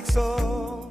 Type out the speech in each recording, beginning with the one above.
think so.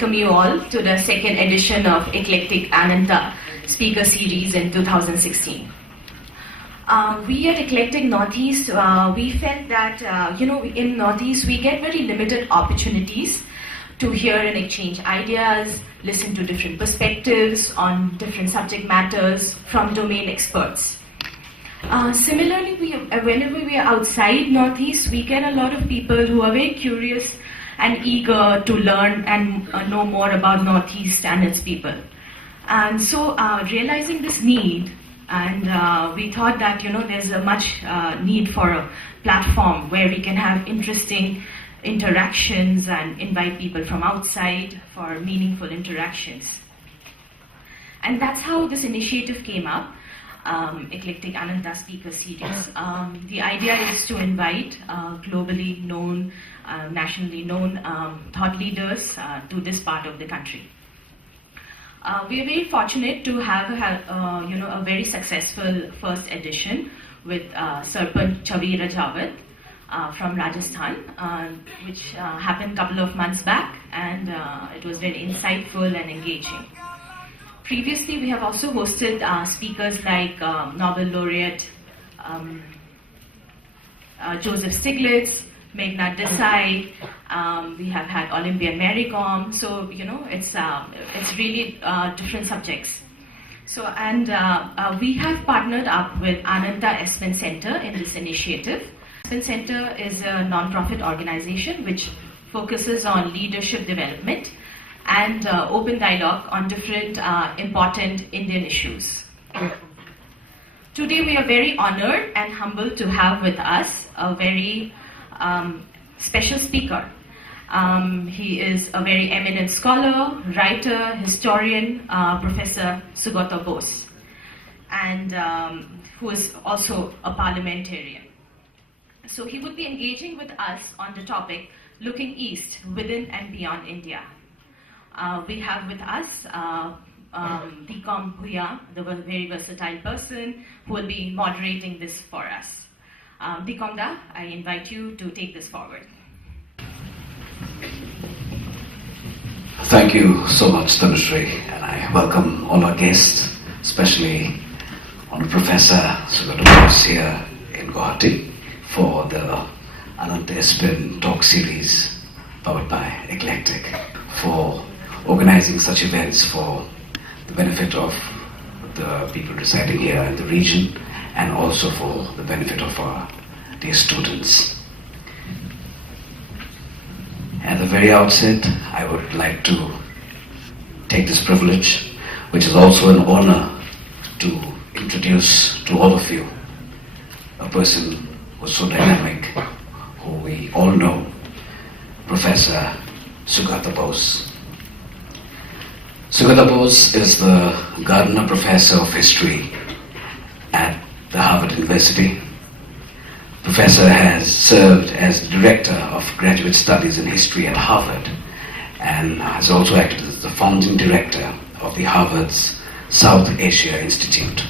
Welcome you all to the second edition of Eclectic Ananta Speaker Series in 2016. We at Eclectic Northeast, we felt that, in Northeast we get very limited opportunities to hear and exchange ideas, listen to different perspectives on different subject matters from domain experts. Similarly, whenever we are outside Northeast, we get a lot of people who are very curious and eager to learn and know more about Northeast and its people. And so realizing this need, and we thought that there's a much need for a platform where we can have interesting interactions and invite people from outside for meaningful interactions. And that's how this initiative came up, Eclectic Ananta Speaker Series. The idea is to invite globally known, nationally known thought leaders to this part of the country. We are very fortunate to have a very successful first edition with Sarpanch Chavira Jawad from Rajasthan, which happened a couple of months back, and it was very insightful and engaging. Previously, we have also hosted speakers like Nobel laureate Joseph Stiglitz, Meghna Desai. We have had Olympian Mary Kom. So it's really different subjects. So we have partnered up with Ananta Espen Center in this initiative. Espen Center is a non-profit organization which focuses on leadership development and open dialogue on different important Indian issues. Today we are very honored and humbled to have with us a very special speaker. He is a very eminent scholar, writer, historian, Professor Sugata Bose, and who is also a parliamentarian. So he would be engaging with us on the topic, looking east, within and beyond India. We have with us Dikom Bhuya, the very versatile person who will be moderating this for us. Dikomda, I invite you to take this forward. Thank you so much, Tanushree, and I welcome all our guests, especially Honorable Professor Sugata Bose here in Guwahati for the Ananta Espen Talk Series powered by Eclectic, for organizing such events for the benefit of the people residing here in the region and also for the benefit of our dear students. At the very outset, I would like to take this privilege, which is also an honor, to introduce to all of you a person who's so dynamic, who we all know, Professor Sugata Bose. Sugata Bose is the Gardiner Professor of History at the Harvard University. Professor has served as Director of Graduate Studies in History at Harvard and has also acted as the Founding Director of the Harvard's South Asia Institute.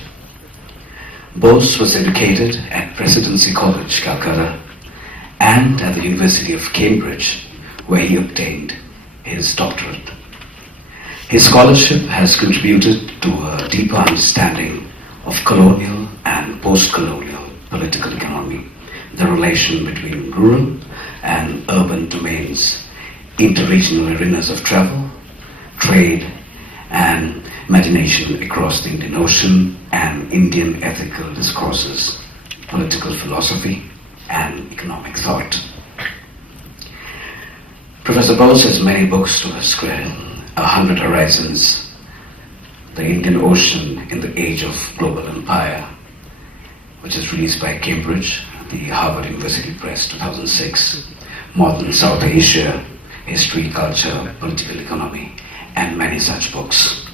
Bose was educated at Presidency College, Calcutta, and at the University of Cambridge, where he obtained his doctorate. His scholarship has contributed to a deeper understanding of colonial and post-colonial political economy, the relation between rural and urban domains, interregional arenas of travel, trade, and imagination across the Indian Ocean, and Indian ethical discourses, political philosophy, and economic thought. Professor Bose has many books to his credit. 100 Horizons, The Indian Ocean in the Age of Global Empire, which is released by Cambridge, the Harvard University Press, 2006. Modern South Asia, History, Culture, Political Economy, and many such books.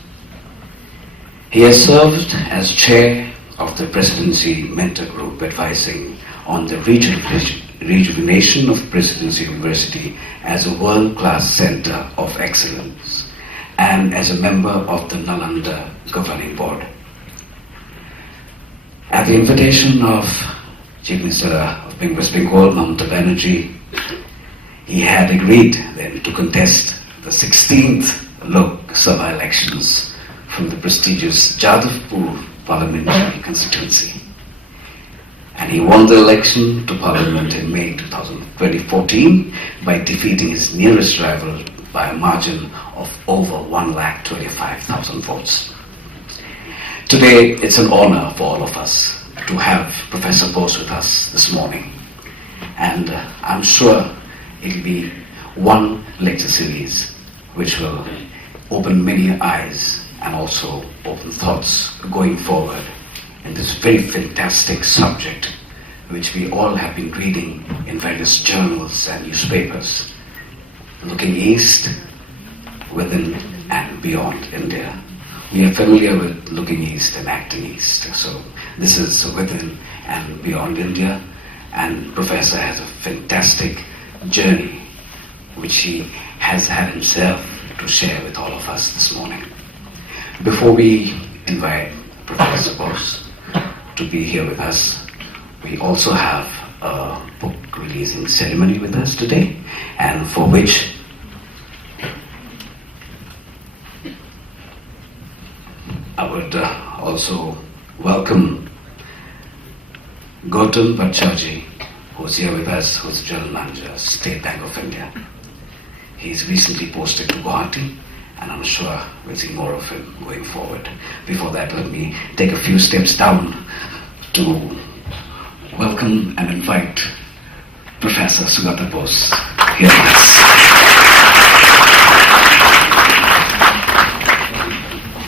He has served as chair of the Presidency Mentor Group advising on the rejuvenation of Presidency University as a world-class center of excellence and as a member of the Nalanda Governing Board. At the invitation of Chief Minister of West Bengal, Mamata Banerjee, he had agreed then to contest the 16th Lok Sabha elections from the prestigious Jadavpur parliamentary constituency. And he won the election to Parliament in May 2014 by defeating his nearest rival by a margin of over 125,000 votes. Today, it's an honor for all of us to have Professor Bose with us this morning. And I'm sure it'll be one lecture series which will open many eyes and also open thoughts going forward in this very fantastic subject which we all have been reading in various journals and newspapers, looking east, within and beyond India. We are familiar with looking east and acting east, so this is within and beyond India, and Professor has a fantastic journey which he has had himself to share with all of us this morning. Before we invite Professor Bose to be here with us, we also have a book releasing ceremony with us today, and for which I would also welcome Gautam Bhattacharjee, who's here with us, who's General Manager, State Bank of India. He's recently posted to Guwahati, and I'm sure we'll see more of him going forward. Before that, let me take a few steps down to welcome and invite Professor Sugata Bose here with us.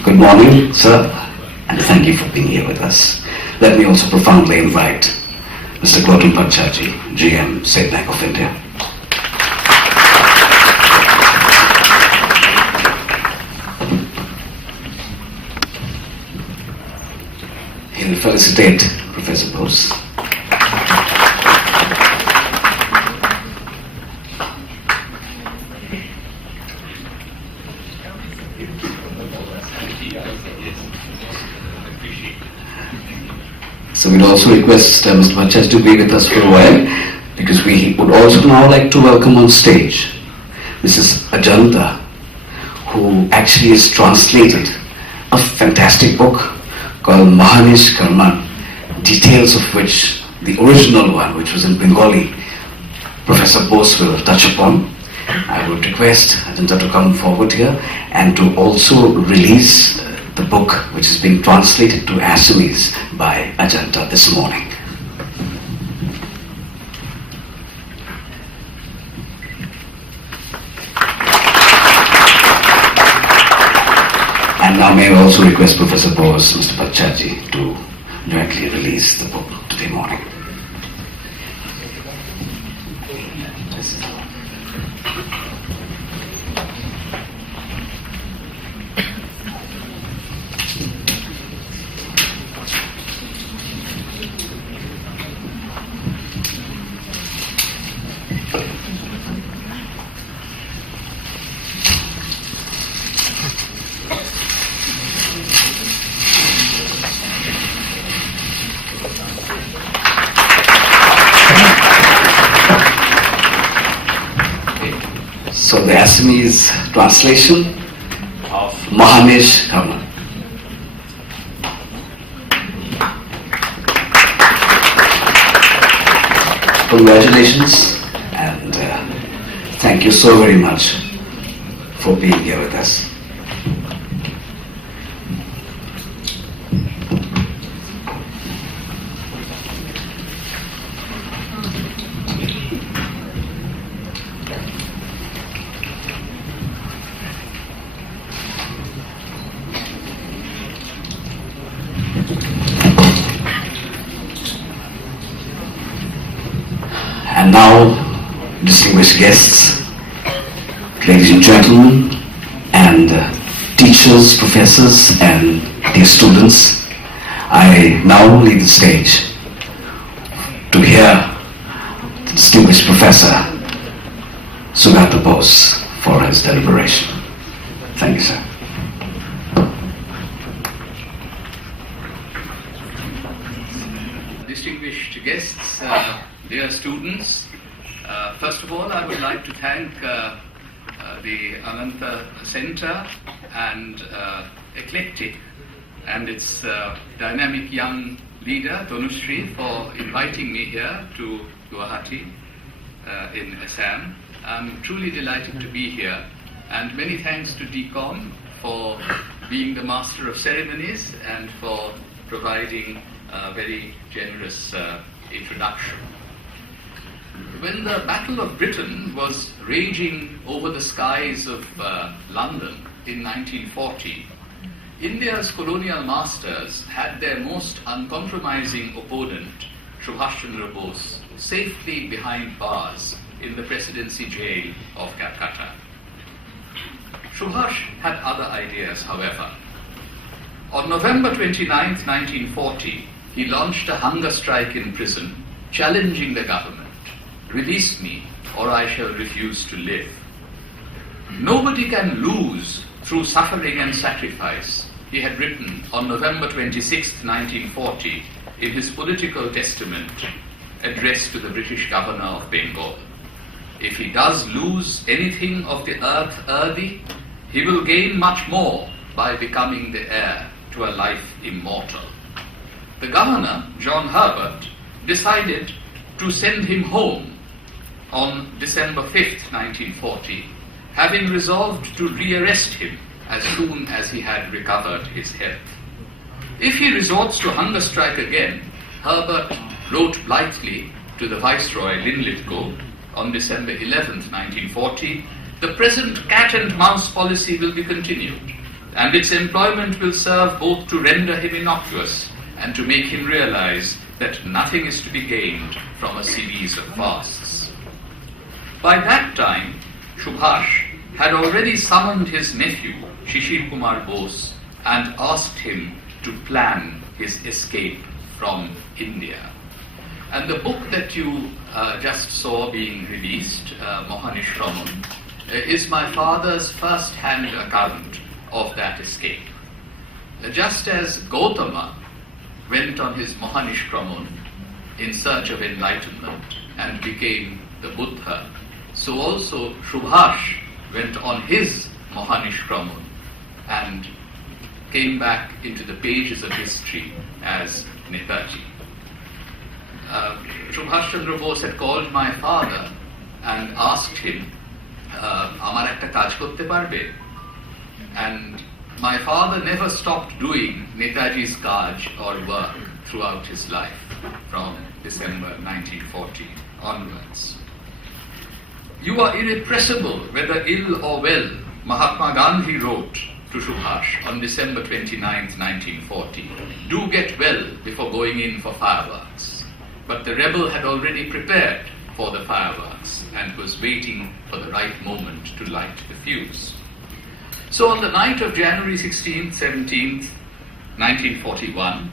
Good morning, sir, and thank you for being here with us. Let me also profoundly invite Mr. Gautam Bhattacharjee, GM, State Bank of India. He will felicitate Professor Bose. So we'd also request Mr. Bhattacharjee to be with us for a while, because we would also now like to welcome on stage Mrs. Ajanta, who actually has translated a fantastic book called Mahanish Karman, details of which, the original one, which was in Bengali, Professor Bose will touch upon. I would request Ajanta to come forward here and to also release the book which is being translated to Assamese by Ajanta this morning. And now may I also request Professor Bose, Mr. Bhattacharjee, to jointly release the book today morning. So the Assamese translation of Mahanish Karman. Congratulations, and thank you so very much for being here with us. now, distinguished guests, ladies and gentlemen, and teachers, professors, and dear students, I now leave the stage to hear the distinguished Professor Sugata Bose for his deliberation. Thank you, sir. Distinguished guests, dear students, first of all, I would like to thank the Ananta Center and Eclectic and its dynamic young leader, Tanushree, for inviting me here to Guwahati in Assam. I'm truly delighted to be here, and many thanks to DCOM for being the master of ceremonies and for providing a very generous introduction. When the Battle of Britain was raging over the skies of London in 1940, India's colonial masters had their most uncompromising opponent, Subhash Chandra Bose, safely behind bars in the Presidency Jail of Calcutta. Subhash had other ideas, however. On November 29, 1940, he launched a hunger strike in prison, challenging the government, "Release me, or I shall refuse to live." "Nobody can lose through suffering and sacrifice," he had written on November 26, 1940, in his political testament addressed to the British Governor of Bengal. "If he does lose anything of the earth earthy, he will gain much more by becoming the heir to a life immortal." The governor, John Herbert, decided to send him home on December 5th, 1940, having resolved to rearrest him as soon as he had recovered his health. If he resorts to hunger strike again, Herbert wrote blithely to the Viceroy Linlithgow on December 11th, 1940, "The present cat and mouse policy will be continued, and its employment will serve both to render him innocuous and to make him realize that nothing is to be gained from a series of fasts." By that time, Subhash had already summoned his nephew, Shishir Kumar Bose, and asked him to plan his escape from India. And the book that you just saw being released, Mohanishraman, is my father's first-hand account of that escape. Just as Gautama went on his Mohanishraman in search of enlightenment and became the Buddha, so also Subhash went on his Mohanishraman and came back into the pages of history as Netaji. Subhash Chandra Bose had called my father and asked him, "Amar ekta kaj korte parbe?" And my father never stopped doing Netaji's kaj or work throughout his life from December 1940 onwards. "You are irrepressible, whether ill or well," Mahatma Gandhi wrote to Subhash on December 29, 1940. "Do get well before going in for fireworks." But the rebel had already prepared for the fireworks and was waiting for the right moment to light the fuse. So on the night of January 16th, 17th, 1941,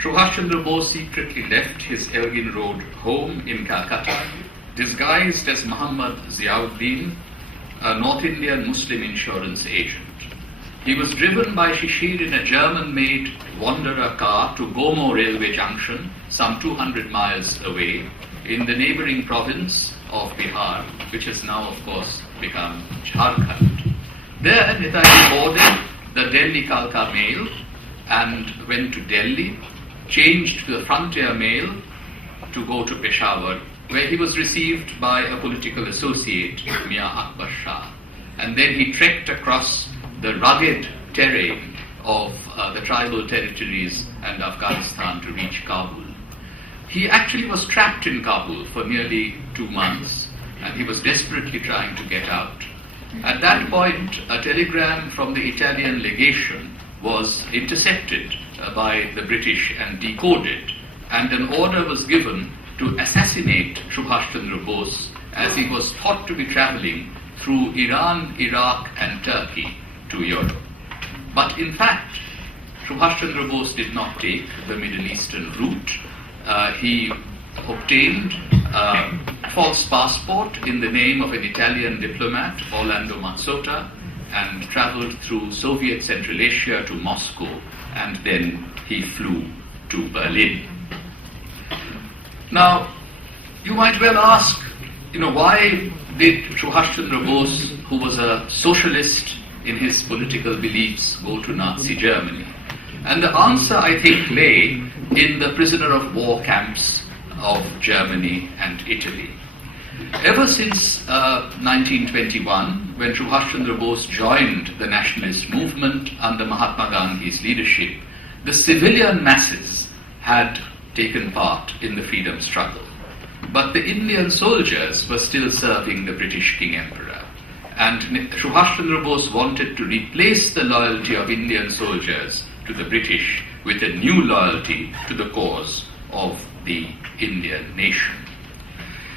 Subhash Chandra Bose secretly left his Elgin Road home in Calcutta, disguised as Muhammad Ziauddin, a North Indian Muslim insurance agent. He was driven by Shishir in a German-made Wanderer car to Gomo railway junction, some 200 miles away, in the neighboring province of Bihar, which has now, of course, become Jharkhand. There, Netaji boarded the Delhi-Kalka mail and went to Delhi, changed to the Frontier mail to go to Peshawar, where he was received by a political associate, Mia Akbar Shah. And then he trekked across the rugged terrain of the tribal territories and Afghanistan to reach Kabul. He actually was trapped in Kabul for nearly 2 months, and he was desperately trying to get out. At that point, a telegram from the Italian legation was intercepted by the British and decoded, and an order was given to assassinate Subhash Chandra Bose as he was thought to be traveling through Iran, Iraq and Turkey to Europe. But in fact, Subhash Chandra Bose did not take the Middle Eastern route. He obtained a false passport in the name of an Italian diplomat, Orlando Mazzotta, and traveled through Soviet Central Asia to Moscow, and then he flew to Berlin. Now, you might well ask, why did Subhash Chandra Bose, who was a socialist in his political beliefs, go to Nazi Germany? And the answer, I think, lay in the prisoner of war camps of Germany and Italy. Ever since 1921, when Subhash Chandra Bose joined the nationalist movement under Mahatma Gandhi's leadership, the civilian masses had taken part in the freedom struggle. But the Indian soldiers were still serving the British King Emperor. And Subhash Chandra Bose wanted to replace the loyalty of Indian soldiers to the British with a new loyalty to the cause of the Indian nation.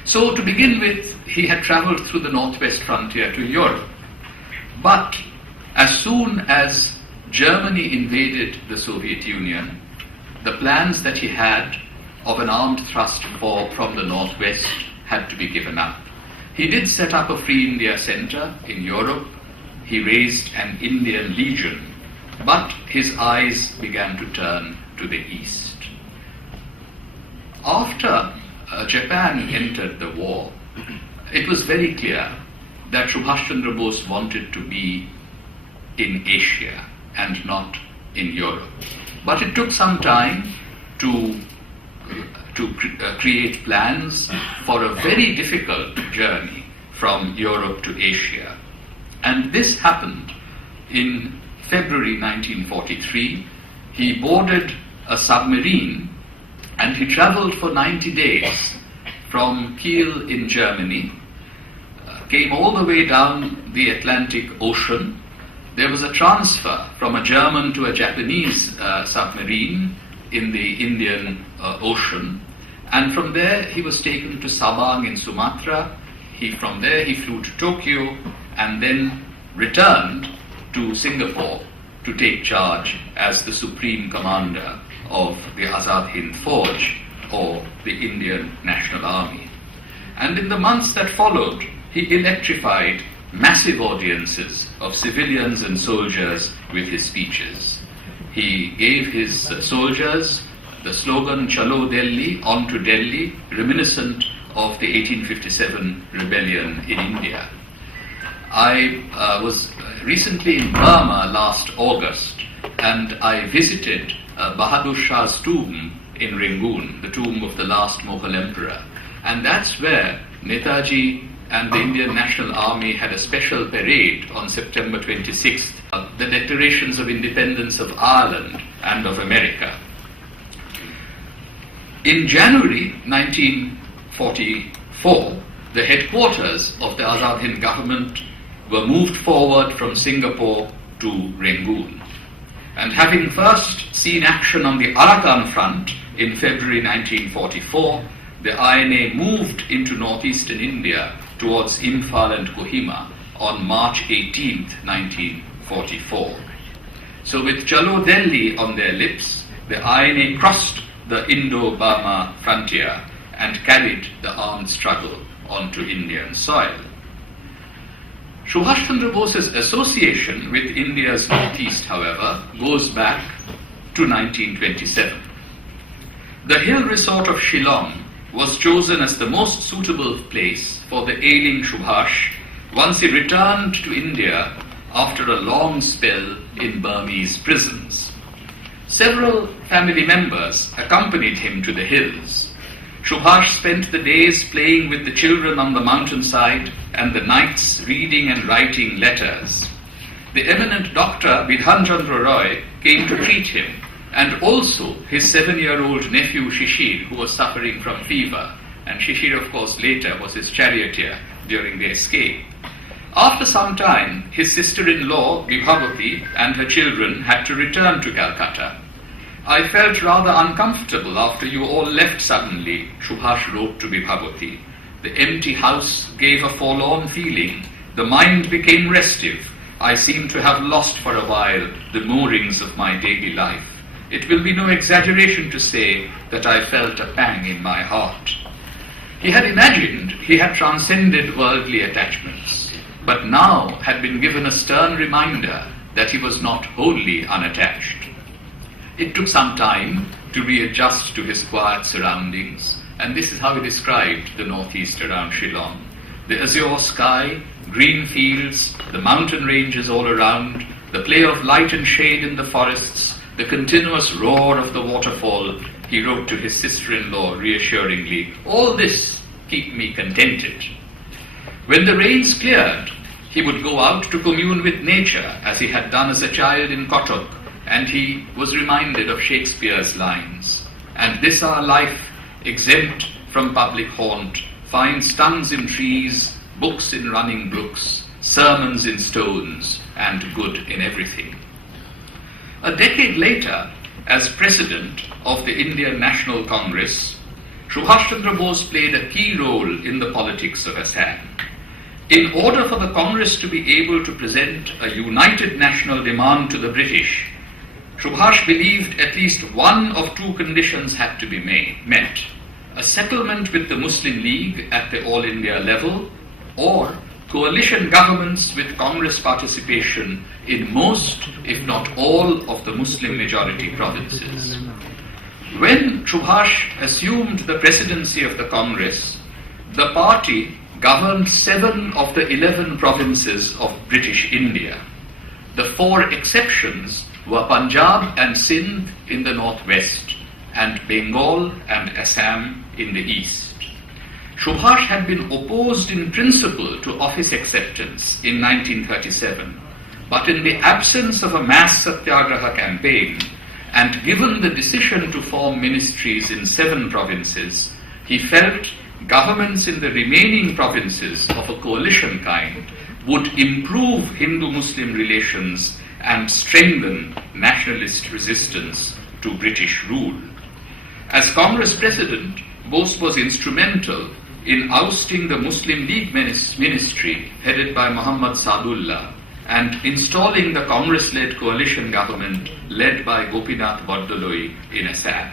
So to begin with, he had travelled through the northwest frontier to Europe. But as soon as Germany invaded the Soviet Union, the plans that he had of an armed thrust from the northwest had to be given up. He did set up a Free India Centre in Europe. He raised an Indian Legion, but his eyes began to turn to the east. After Japan entered the war, it was very clear that Subhash Chandra Bose wanted to be in Asia and not in Europe. But it took some time to create plans for a very difficult journey from Europe to Asia. And this happened in February 1943. He boarded a submarine and he travelled for 90 days from Kiel in Germany, came all the way down the Atlantic Ocean. There was a transfer from a German to a Japanese submarine in the Indian Ocean, and from there he was taken to Sabah in Sumatra. From there he flew to Tokyo and then returned to Singapore to take charge as the Supreme Commander of the Azad Hind Fauj, or the Indian National Army. And in the months that followed, he electrified massive audiences of civilians and soldiers with his speeches. He gave his soldiers the slogan "Chalo Delhi, on to Delhi," reminiscent of the 1857 rebellion in India. I was recently in Burma last August, and I visited Bahadur Shah's tomb in Rangoon, the tomb of the last Mughal emperor. And that's where Netaji and the Indian National Army had a special parade on September 26th, the declarations of independence of Ireland and of America. In January 1944, the headquarters of the Azad Hind government were moved forward from Singapore to Rangoon. And having first seen action on the Arakan front in February 1944, the INA moved into northeastern India towards Imphal and Kohima on March 18, 1944. So with Chalo Delhi on their lips, the INA crossed the Indo-Burma frontier and carried the armed struggle onto Indian soil. Subhash Chandra Bose's association with India's northeast, however, goes back to 1927. The hill resort of Shillong was chosen as the most suitable place for the ailing Subhash once he returned to India after a long spell in Burmese prisons. Several family members accompanied him to the hills. Subhash spent the days playing with the children on the mountainside and the nights reading and writing letters. The eminent doctor Bidhan Chandra Roy came to treat him, and also his 7-year-old nephew Shishir, who was suffering from fever, and Shishir, of course, later was his charioteer during the escape. After some time, his sister-in-law Vibhavati and her children had to return to Calcutta. I felt rather uncomfortable after you all left suddenly, Subhash wrote to Vibhavati. The empty house gave a forlorn feeling. The mind became restive. I seemed to have lost for a while the moorings of my daily life. It will be no exaggeration to say that I felt a pang in my heart. He had imagined he had transcended worldly attachments, but now had been given a stern reminder that he was not wholly unattached. It took some time to readjust to his quiet surroundings, and this is how he described the northeast around Shillong. The azure sky, green fields, the mountain ranges all around, the play of light and shade in the forests, the continuous roar of the waterfall, he wrote to his sister-in-law reassuringly, all this keep me contented. When the rains cleared, he would go out to commune with nature as he had done as a child in Kotok, and he was reminded of Shakespeare's lines. And this our life, exempt from public haunt, finds tongues in trees, books in running brooks, sermons in stones, and good in everything. A decade later, as president of the Indian National Congress, Subhash Chandra Bose played a key role in the politics of Assam. In order for the Congress to be able to present a united national demand to the British, Subhash believed at least one of two conditions had to be met: a settlement with the Muslim League at the All India level, or coalition governments with Congress participation in most, if not all, of the Muslim majority provinces. When Subhash assumed the presidency of the Congress, the party governed 7 of the 11 provinces of British India. The 4 exceptions were Punjab and Sindh in the northwest, and Bengal and Assam in the east. Subhash had been opposed in principle to office acceptance in 1937, but in the absence of a mass satyagraha campaign, and given the decision to form ministries in 7 provinces, he felt governments in the remaining provinces of a coalition kind would improve Hindu-Muslim relations and strengthen nationalist resistance to British rule. As Congress president, Bose was instrumental in ousting the Muslim League ministry headed by Muhammad Sadullah and installing the Congress-led coalition government led by Gopinath Bordoloi in Assam.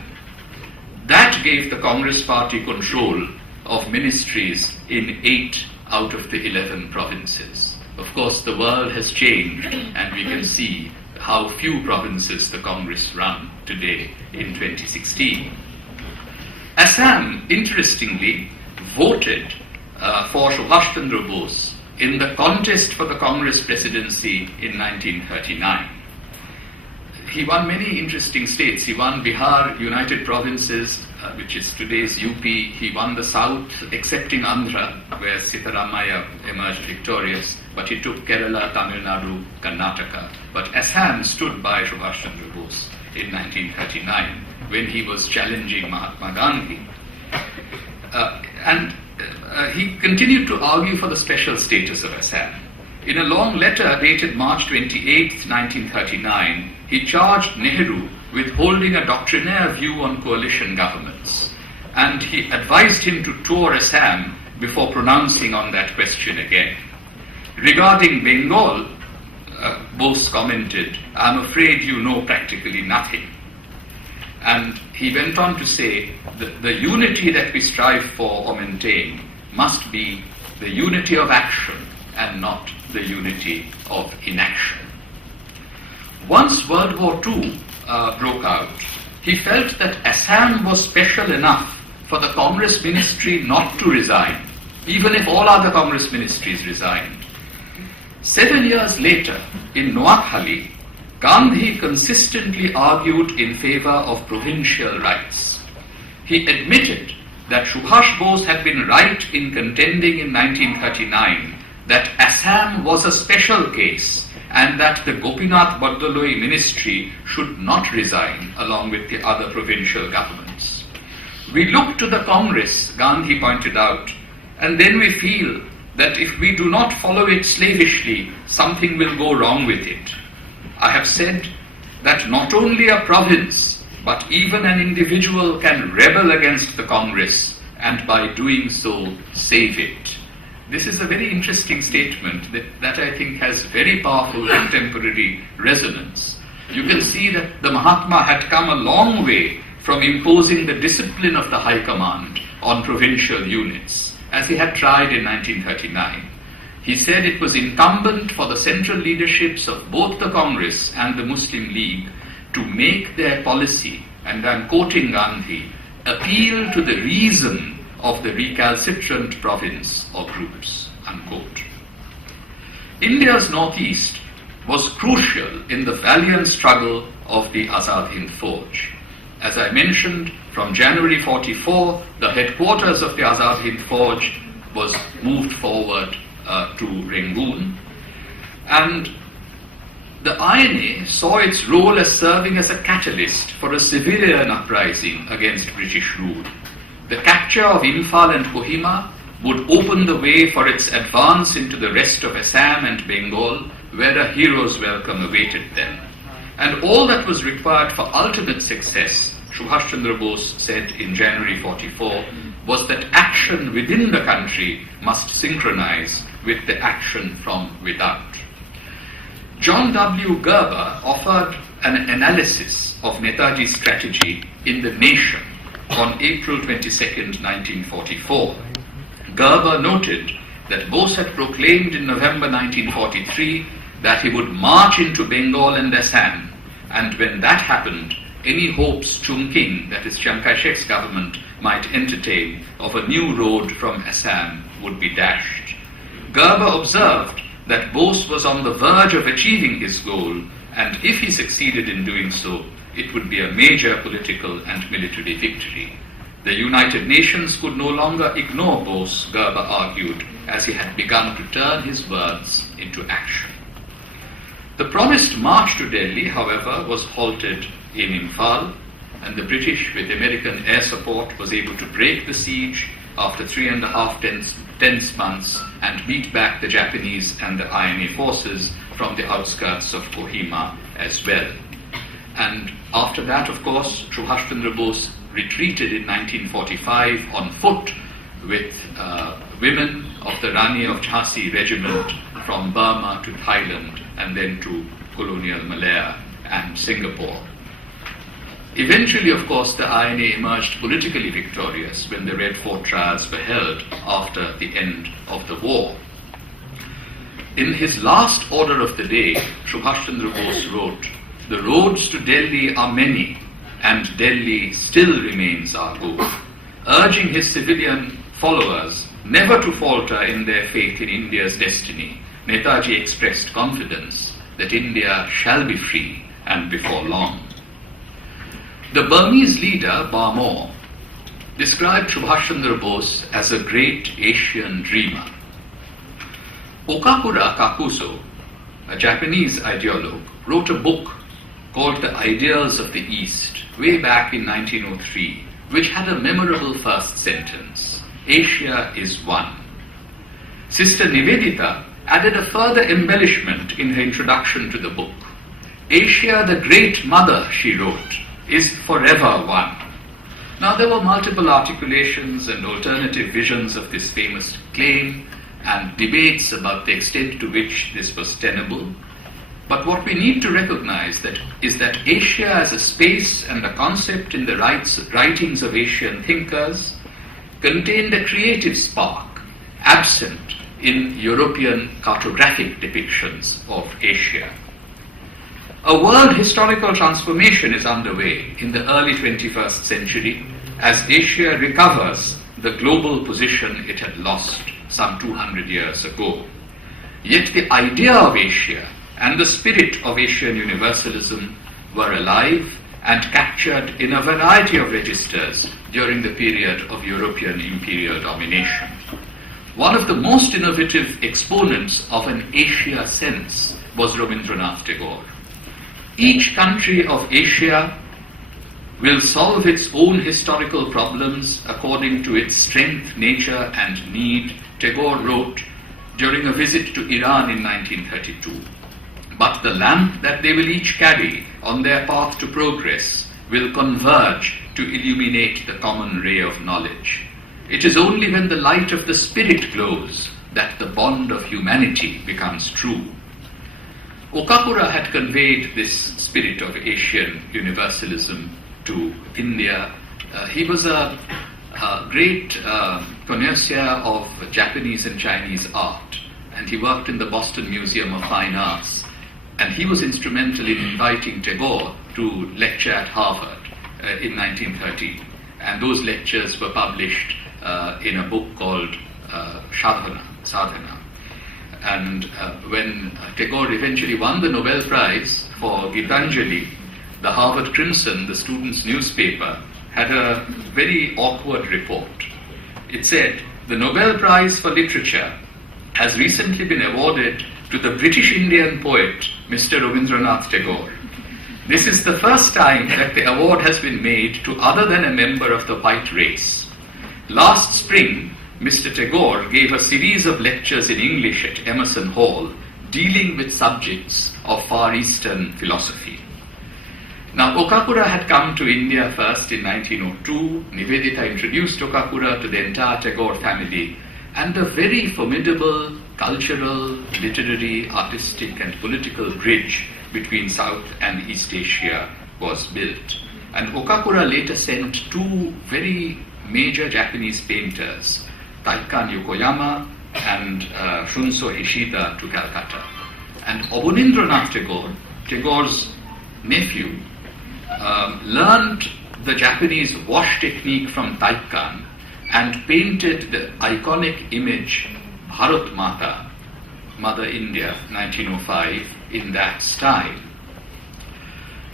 That gave the Congress party control of ministries in 8 out of the 11 provinces. Of course, the world has changed, and we can see how few provinces the Congress run today in 2016. Assam, interestingly, voted for Subhash Chandra Bose in the contest for the Congress presidency in 1939. He won many interesting states. He won Bihar, United Provinces, which is today's UP. He won the South, excepting Andhra, where Sitaramaya emerged victorious. But he took Kerala, Tamil Nadu, Karnataka. But Assam stood by Subhash Chandra Bose in 1939 when he was challenging Mahatma Gandhi. He continued to argue for the special status of Assam. In a long letter dated March 28, 1939, he charged Nehru with holding a doctrinaire view on coalition governments, and he advised him to tour Assam before pronouncing on that question again. Regarding Bengal, Bose commented, "I'm afraid you know practically nothing." And he went on to say that the unity that we strive for or maintain must be the unity of action and not the unity of inaction. Once World War II broke out, he felt that Assam was special enough for the Congress ministry not to resign, even if all other Congress ministries resigned. 7 years later, in Noakhali, Gandhi consistently argued in favor of provincial rights. He admitted that Subhash Bose had been right in contending in 1939 that Assam was a special case and that the Gopinath Bordoloi ministry should not resign along with the other provincial governments. We look to the Congress, Gandhi pointed out, and then we feel that if we do not follow it slavishly, something will go wrong with it. I have said that not only a province, but even an individual can rebel against the Congress and by doing so save it. This is a very interesting statement that I think has very powerful contemporary resonance. You can see that the Mahatma had come a long way from imposing the discipline of the High Command on provincial units, as he had tried in 1939. He said it was incumbent for the central leaderships of both the Congress and the Muslim League to make their policy, and I'm quoting Gandhi, appeal to the reason of the recalcitrant province or groups, unquote. India's northeast was crucial in the valiant struggle of the Azad Hind Fauj. As I mentioned, from January 44, the headquarters of the Azad Hind Fauj was moved forward to Rangoon, and the INA saw its role as serving as a catalyst for a civilian uprising against British rule. The capture of Imphal and Kohima would open the way for its advance into the rest of Assam and Bengal, where a hero's welcome awaited them. And all that was required for ultimate success, Subhash Chandra Bose said in January 44, was that action within the country must synchronize with the action from without. John W. Gerber offered an analysis of Netaji's strategy in The Nation on April 22, 1944. Gerber noted that Bose had proclaimed in November 1943 that he would march into Bengal and Assam, and when that happened, any hopes Chungking, that is Chiang Kai-shek's government, might entertain of a new road from Assam would be dashed. Gerber observed that Bose was on the verge of achieving his goal, and if he succeeded in doing so, it would be a major political and military victory. The United Nations could no longer ignore Bose, Gerber argued, as he had begun to turn his words into action. The promised march to Delhi, however, was halted in Imphal, and the British, with American air support, was able to break the siege after 3.5 tense months and beat back the Japanese and the INA forces from the outskirts of Kohima as well. And after that, of course, Subhash Chandra Bose retreated in 1945 on foot with women of the Rani of Jhansi regiment from Burma to Thailand and then to colonial Malaya and Singapore. Eventually, of course, the INA emerged politically victorious when the Red Fort trials were held after the end of the war. In his last order of the day, Subhash Chandra Bose wrote, "The roads to Delhi are many, and Delhi still remains our goal," urging his civilian followers never to falter in their faith in India's destiny. Netaji expressed confidence that India shall be free and before long. The Burmese leader, Barmore, described Subhash Chandra Bose as a great Asian dreamer. Okakura Kakuzo, a Japanese ideologue, wrote a book called The Ideals of the East way back in 1903, which had a memorable first sentence, "Asia is one." Sister Nivedita added a further embellishment in her introduction to the book. "Asia, the great mother," she wrote, "is forever one." Now, there were multiple articulations and alternative visions of this famous claim and debates about the extent to which this was tenable. But what we need to recognize is that Asia as a space and a concept in the writings of Asian thinkers contained a creative spark absent in European cartographic depictions of Asia. A world historical transformation is underway in the early 21st century as Asia recovers the global position it had lost some 200 years ago. Yet the idea of Asia and the spirit of Asian universalism were alive and captured in a variety of registers during the period of European imperial domination. One of the most innovative exponents of an Asia sense was Rabindranath Tagore. Each country of Asia will solve its own historical problems according to its strength, nature, and need, Tagore wrote during a visit to Iran in 1932. But the lamp that they will each carry on their path to progress will converge to illuminate the common ray of knowledge. It is only when the light of the spirit glows that the bond of humanity becomes true. Okakura had conveyed this spirit of Asian universalism to India. He was a great connoisseur of Japanese and Chinese art, and he worked in the Boston Museum of Fine Arts. And he was instrumental in inviting Tagore to lecture at Harvard in 1913. And those lectures were published in a book called Sadhana. And when Tagore eventually won the Nobel Prize for Gitanjali, the Harvard Crimson, the students' newspaper, had a very awkward report. It said, "The Nobel Prize for Literature has recently been awarded to the British Indian poet, Mr. Rabindranath Tagore. This is the first time that the award has been made to other than a member of the white race. Last spring, Mr. Tagore gave a series of lectures in English at Emerson Hall dealing with subjects of Far Eastern philosophy." Now, Okakura had come to India first in 1902. Nivedita introduced Okakura to the entire Tagore family, and a very formidable cultural, literary, artistic, and political bridge between South and East Asia was built. And Okakura later sent two very major Japanese painters, Taikan Yokoyama and Shunso Ishida, to Calcutta. And Abanindranath Tagore, Tagore's nephew, learned the Japanese wash technique from Taikan and painted the iconic image Bharat Mata, Mother India, 1905, in that style.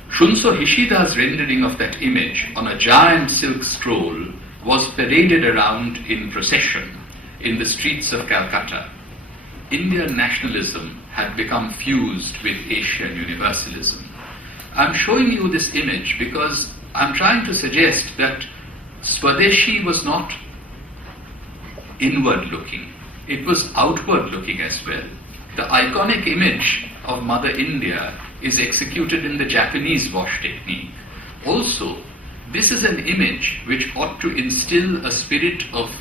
Shunso Hishida's rendering of that image on a giant silk scroll was paraded around in procession in the streets of Calcutta. Indian nationalism had become fused with Asian universalism. I'm showing you this image because I'm trying to suggest that Swadeshi was not inward-looking. It was outward-looking as well. The iconic image of Mother India is executed in the Japanese wash technique. Also, this is an image which ought to instill a spirit of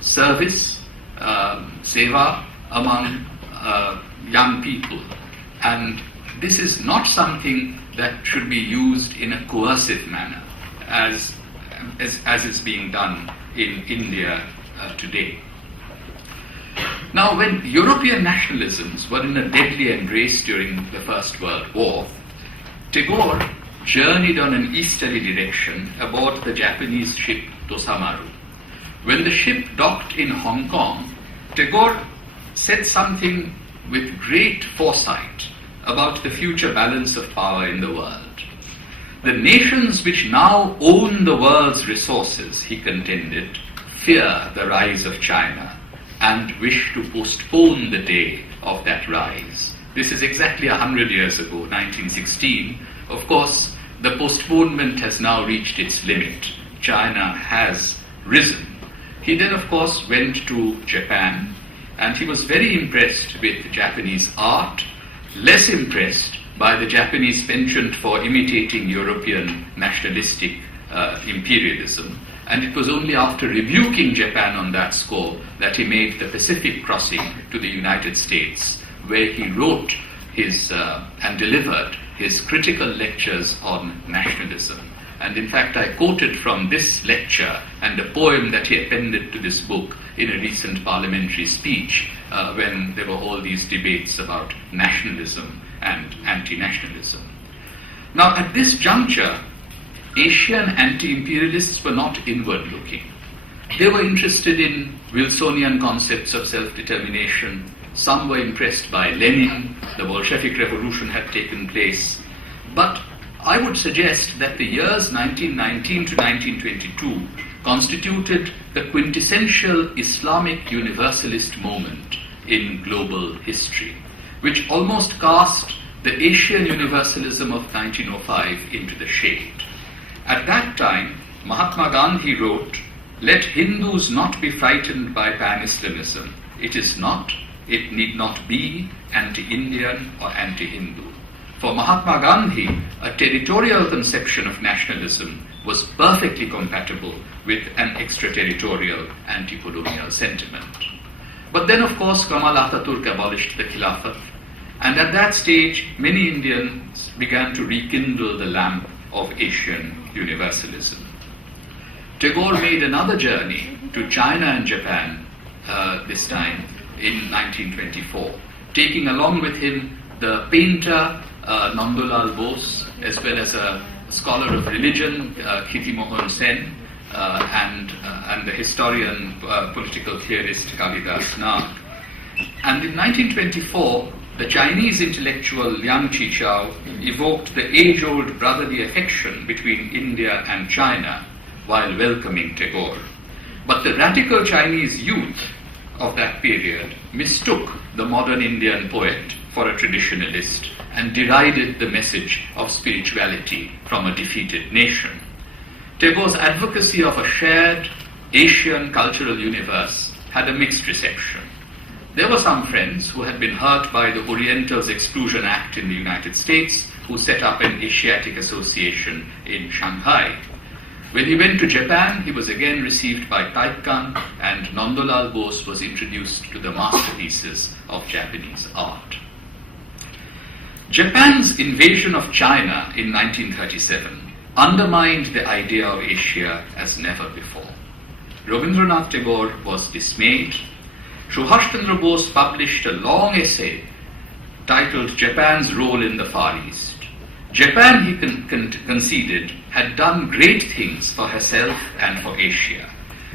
service, seva, among young people. And this is not something that should be used in a coercive manner, as is being done in India today. Now, when European nationalisms were in a deadly embrace during the First World War, Tagore journeyed on an easterly direction aboard the Japanese ship Tosamaru. When the ship docked in Hong Kong, Tagore said something with great foresight about the future balance of power in the world. The nations which now own the world's resources, he contended, fear the rise of China and wish to postpone the day of that rise. This is exactly 100 years ago, 1916. Of course, the postponement has now reached its limit. China has risen. He then, of course, went to Japan, and he was very impressed with Japanese art, less impressed by the Japanese penchant for imitating European nationalistic imperialism. And it was only after rebuking Japan on that score that he made the Pacific crossing to the United States, where he wrote his and delivered his critical lectures on nationalism. And in fact, I quoted from this lecture and a poem that he appended to this book in a recent parliamentary speech when there were all these debates about nationalism and anti-nationalism. Now, at this juncture, Asian anti-imperialists were not inward-looking. They were interested in Wilsonian concepts of self-determination. Some were impressed by Lenin. The Bolshevik Revolution had taken place. But I would suggest that the years 1919 to 1922 constituted the quintessential Islamic universalist moment in global history, which almost cast the Asian universalism of 1905 into the shade. At that time, Mahatma Gandhi wrote, "Let Hindus not be frightened by Pan-Islamism. It is not, it need not be anti-Indian or anti-Hindu. For Mahatma Gandhi, a territorial conception of nationalism was perfectly compatible with an extraterritorial anti-colonial sentiment. But then, of course, Kemal Ataturk abolished the Khilafat, and at that stage, many Indians began to rekindle the lamp of Asian universalism. Tagore made another journey to China and Japan, this time in 1924, taking along with him the painter Nandalal Bose, as well as a scholar of religion, Khiti Mohan Sen, and the historian, political theorist Kalidas Nag. And in 1924, the Chinese intellectual Liang Qichao evoked the age-old brotherly affection between India and China while welcoming Tagore. But the radical Chinese youth of that period mistook the modern Indian poet for a traditionalist and derided the message of spirituality from a defeated nation. Tagore's advocacy of a shared Asian cultural universe had a mixed reception. There were some friends who had been hurt by the Orientals Exclusion Act in the United States who set up an Asiatic Association in Shanghai. When he went to Japan, he was again received by Taikan, and Nandalal Bose was introduced to the masterpieces of Japanese art. Japan's invasion of China in 1937 undermined the idea of Asia as never before. Rabindranath Tagore was dismayed. Subhash Chandra Bose published a long essay titled Japan's Role in the Far East. Japan, he conceded, had done great things for herself and for Asia.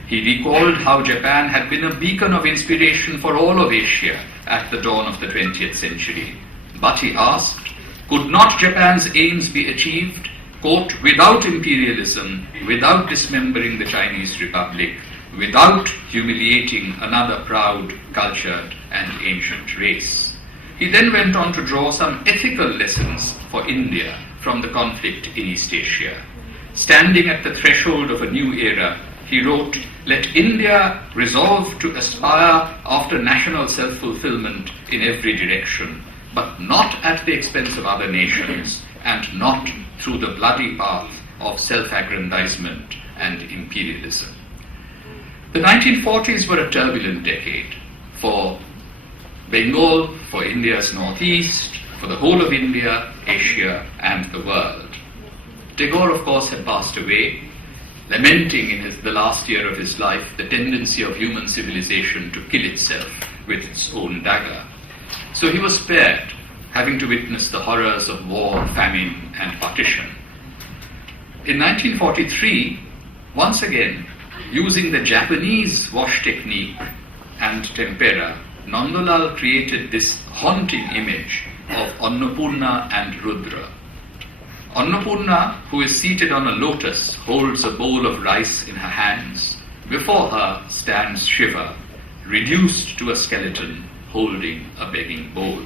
He recalled how Japan had been a beacon of inspiration for all of Asia at the dawn of the 20th century. But he asked, could not Japan's aims be achieved, quote, without imperialism, without dismembering the Chinese Republic, without humiliating another proud, cultured, and ancient race? He then went on to draw some ethical lessons for India from the conflict in East Asia. Standing at the threshold of a new era, he wrote, let India resolve to aspire after national self-fulfillment in every direction, but not at the expense of other nations, and not through the bloody path of self-aggrandizement and imperialism. The 1940s were a turbulent decade for Bengal, for India's northeast, for the whole of India, Asia, and the world. Tagore, of course, had passed away, lamenting in the last year of his life the tendency of human civilization to kill itself with its own dagger. So he was spared, having to witness the horrors of war, famine, and partition. In 1943, once again, using the Japanese wash technique and tempera, Nandalal created this haunting image of Annapurna and Rudra. Annapurna, who is seated on a lotus, holds a bowl of rice in her hands. Before her stands Shiva, reduced to a skeleton, holding a begging bowl.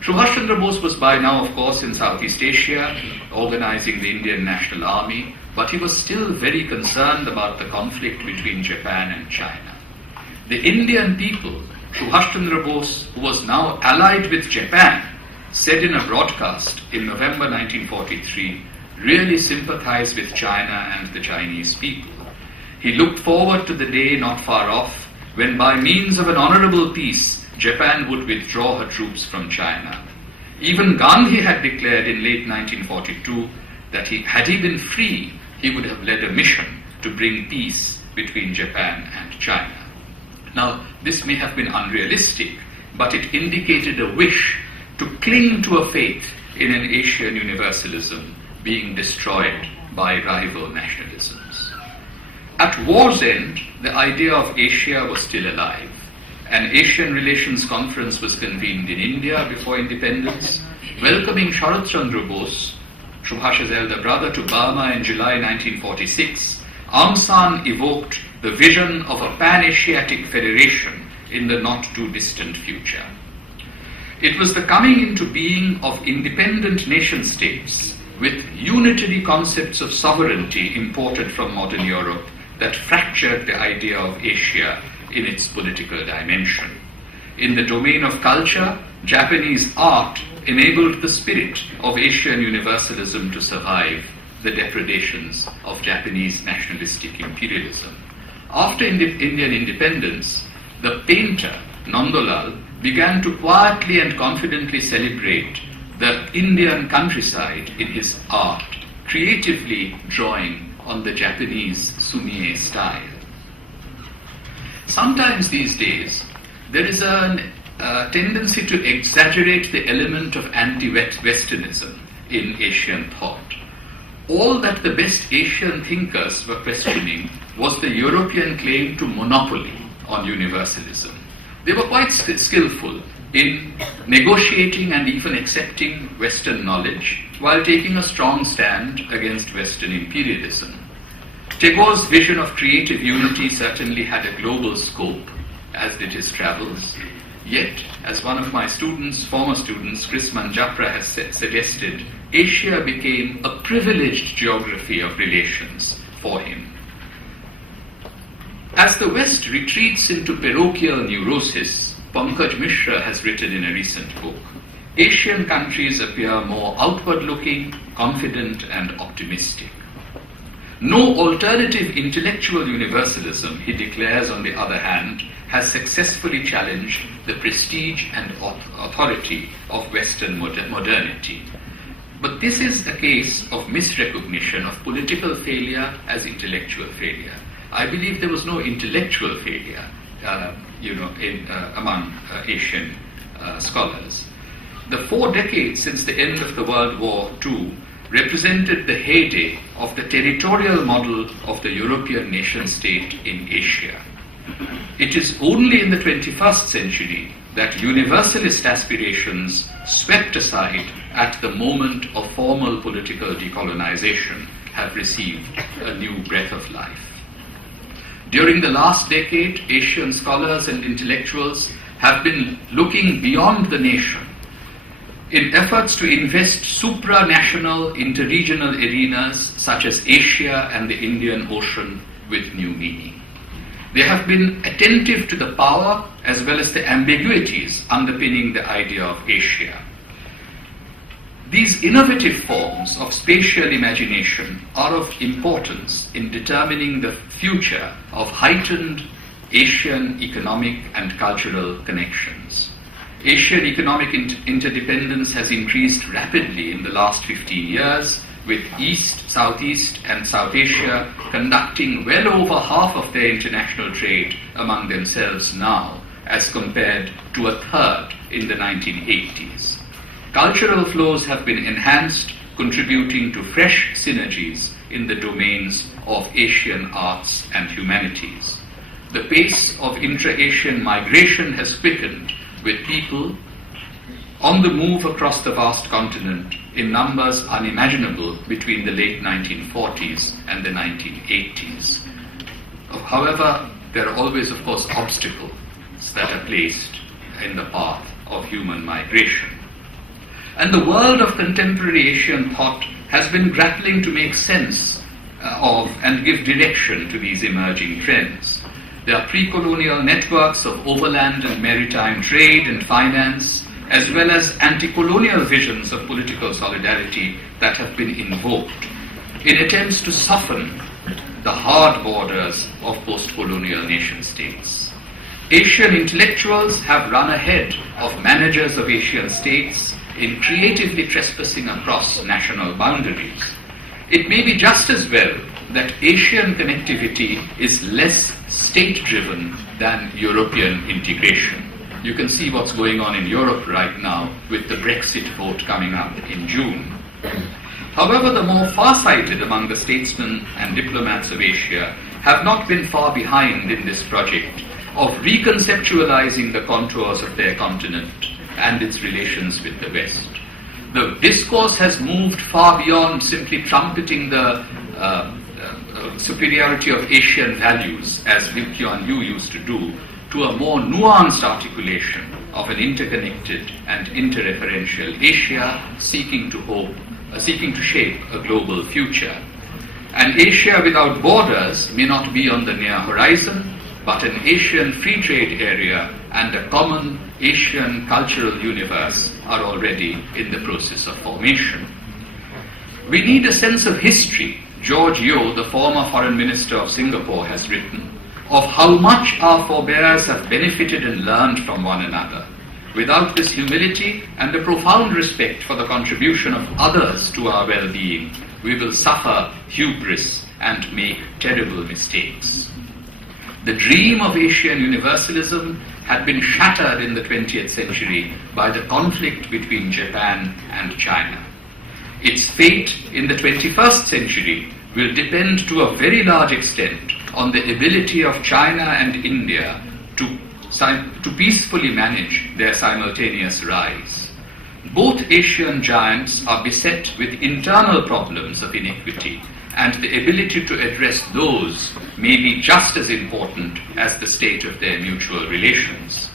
Subhash Chandra Bose was by now, of course, in Southeast Asia, organizing the Indian National Army, but he was still very concerned about the conflict between Japan and China. The Indian people, Subhash Chandra Bose, who was now allied with Japan, said in a broadcast in November 1943, really sympathized with China and the Chinese people. He looked forward to the day not far off when, by means of an honorable peace, Japan would withdraw her troops from China. Even Gandhi had declared in late 1942 that had he been free, he would have led a mission to bring peace between Japan and China. Now, this may have been unrealistic, but it indicated a wish to cling to a faith in an Asian universalism being destroyed by rival nationalisms. At war's end, the idea of Asia was still alive. An Asian Relations Conference was convened in India before independence, welcoming Sharat Chandra Bose, Subhash's elder brother, to Burma in July 1946. Aung San evoked the vision of a pan-Asiatic federation in the not-too-distant future. It was the coming into being of independent nation-states with unitary concepts of sovereignty imported from modern Europe that fractured the idea of Asia in its political dimension. In the domain of culture, Japanese art enabled the spirit of Asian universalism to survive the depredations of Japanese nationalistic imperialism. After Indian independence, the painter, Nandalal, began to quietly and confidently celebrate the Indian countryside in his art, creatively drawing on the Japanese sumie style. Sometimes these days, there is a tendency to exaggerate the element of anti-Westernism in Asian thought. All that the best Asian thinkers were questioning was the European claim to monopoly on universalism. They were quite skillful in negotiating and even accepting Western knowledge while taking a strong stand against Western imperialism. Tagore's vision of creative unity certainly had a global scope, as did his travels. Yet, as one of my students, former students, Chris Manjapra has suggested, Asia became a privileged geography of relations for him. As the West retreats into parochial neurosis, Pankaj Mishra has written in a recent book, Asian countries appear more outward-looking, confident, and optimistic. No alternative intellectual universalism, he declares, on the other hand, has successfully challenged the prestige and authority of Western modernity. But this is a case of misrecognition of political failure as intellectual failure. I believe there was no intellectual failure, among Asian scholars. The 4 decades since the end of the World War II represented the heyday of the territorial model of the European nation-state in Asia. It is only in the 21st century that universalist aspirations swept aside at the moment of formal political decolonization have received a new breath of life. During the last decade, Asian scholars and intellectuals have been looking beyond the nation in efforts to invest supranational, interregional arenas such as Asia and the Indian Ocean with new meaning. They have been attentive to the power as well as the ambiguities underpinning the idea of Asia. These innovative forms of spatial imagination are of importance in determining the future of heightened Asian economic and cultural connections. Asian economic interdependence has increased rapidly in the last 15 years, with East, Southeast, and South Asia conducting well over half of their international trade among themselves now, as compared to a third in the 1980s. Cultural flows have been enhanced, contributing to fresh synergies in the domains of Asian arts and humanities. The pace of intra-Asian migration has quickened, with people on the move across the vast continent in numbers unimaginable between the late 1940s and the 1980s. However, there are always, of course, obstacles that are placed in the path of human migration. And the world of contemporary Asian thought has been grappling to make sense of and give direction to these emerging trends. There are pre-colonial networks of overland and maritime trade and finance, as well as anti-colonial visions of political solidarity that have been invoked in attempts to soften the hard borders of post-colonial nation-states. Asian intellectuals have run ahead of managers of Asian states in creatively trespassing across national boundaries. It may be just as well that Asian connectivity is less state-driven than European integration. You can see what's going on in Europe right now with the Brexit vote coming up in June. However, the more far-sighted among the statesmen and diplomats of Asia have not been far behind in this project of reconceptualizing the contours of their continent and its relations with the West. The discourse has moved far beyond simply trumpeting the superiority of Asian values, as Lim Kuan Yew used to do, to a more nuanced articulation of an interconnected and interreferential Asia seeking to shape a global future. An Asia without borders may not be on the near horizon, but an Asian free trade area and a common Asian cultural universe are already in the process of formation. We need a sense of history. George Yeo, the former Foreign Minister of Singapore, has written of how much our forebears have benefited and learned from one another. Without this humility and a profound respect for the contribution of others to our well-being, we will suffer hubris and make terrible mistakes. The dream of Asian universalism had been shattered in the 20th century by the conflict between Japan and China. Its fate in the 21st century will depend to a very large extent on the ability of China and India to peacefully manage their simultaneous rise. Both Asian giants are beset with internal problems of inequity, and the ability to address those may be just as important as the state of their mutual relations.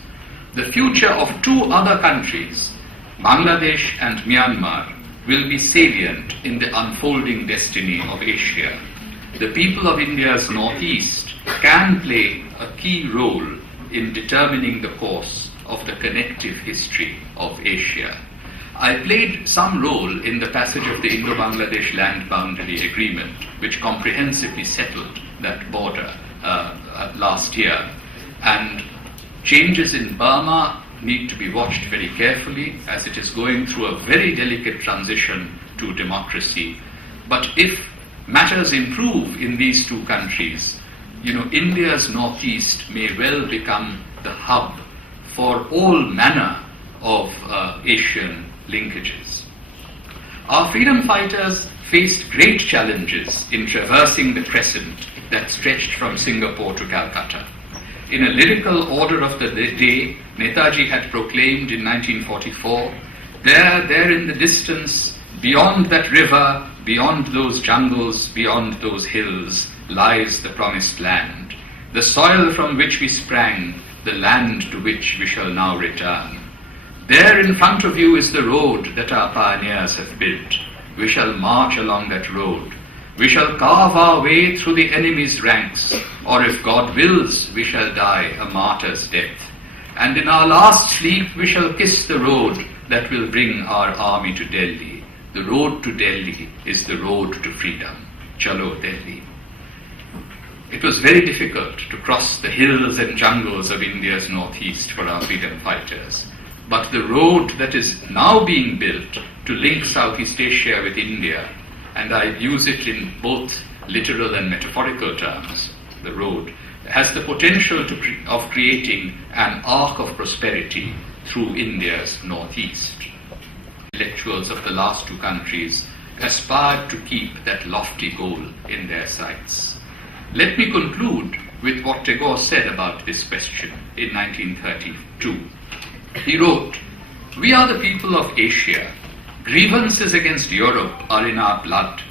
The future of two other countries, Bangladesh and Myanmar, will be salient in the unfolding destiny of Asia. The people of India's northeast can play a key role in determining the course of the connective history of Asia. I played some role in the passage of the Indo-Bangladesh Land Boundary Agreement, which comprehensively settled that border last year. And changes in Burma need to be watched very carefully, as it is going through a very delicate transition to democracy. But if matters improve in these two countries, India's northeast may well become the hub for all manner of Asian linkages. Our freedom fighters faced great challenges in traversing the crescent that stretched from Singapore to Calcutta. In a lyrical order of the day, Netaji had proclaimed in 1944, there in the distance, beyond that river, beyond those jungles, beyond those hills, lies the promised land, the soil from which we sprang, the land to which we shall now return. There in front of you is the road that our pioneers have built. We shall march along that road. We shall carve our way through the enemy's ranks, or if God wills, we shall die a martyr's death. And in our last sleep we shall kiss the road that will bring our army to Delhi. The road to Delhi is the road to freedom. Chalo Delhi. It was very difficult to cross the hills and jungles of India's northeast for our freedom fighters. But the road that is now being built to link Southeast Asia with India, and I use it in both literal and metaphorical terms, the road has the potential of creating an arc of prosperity through India's northeast. Intellectuals of the last two countries aspired to keep that lofty goal in their sights. Let me conclude with what Tagore said about this question in 1932. He wrote, "We are the people of Asia. Grievances against Europe are in our blood.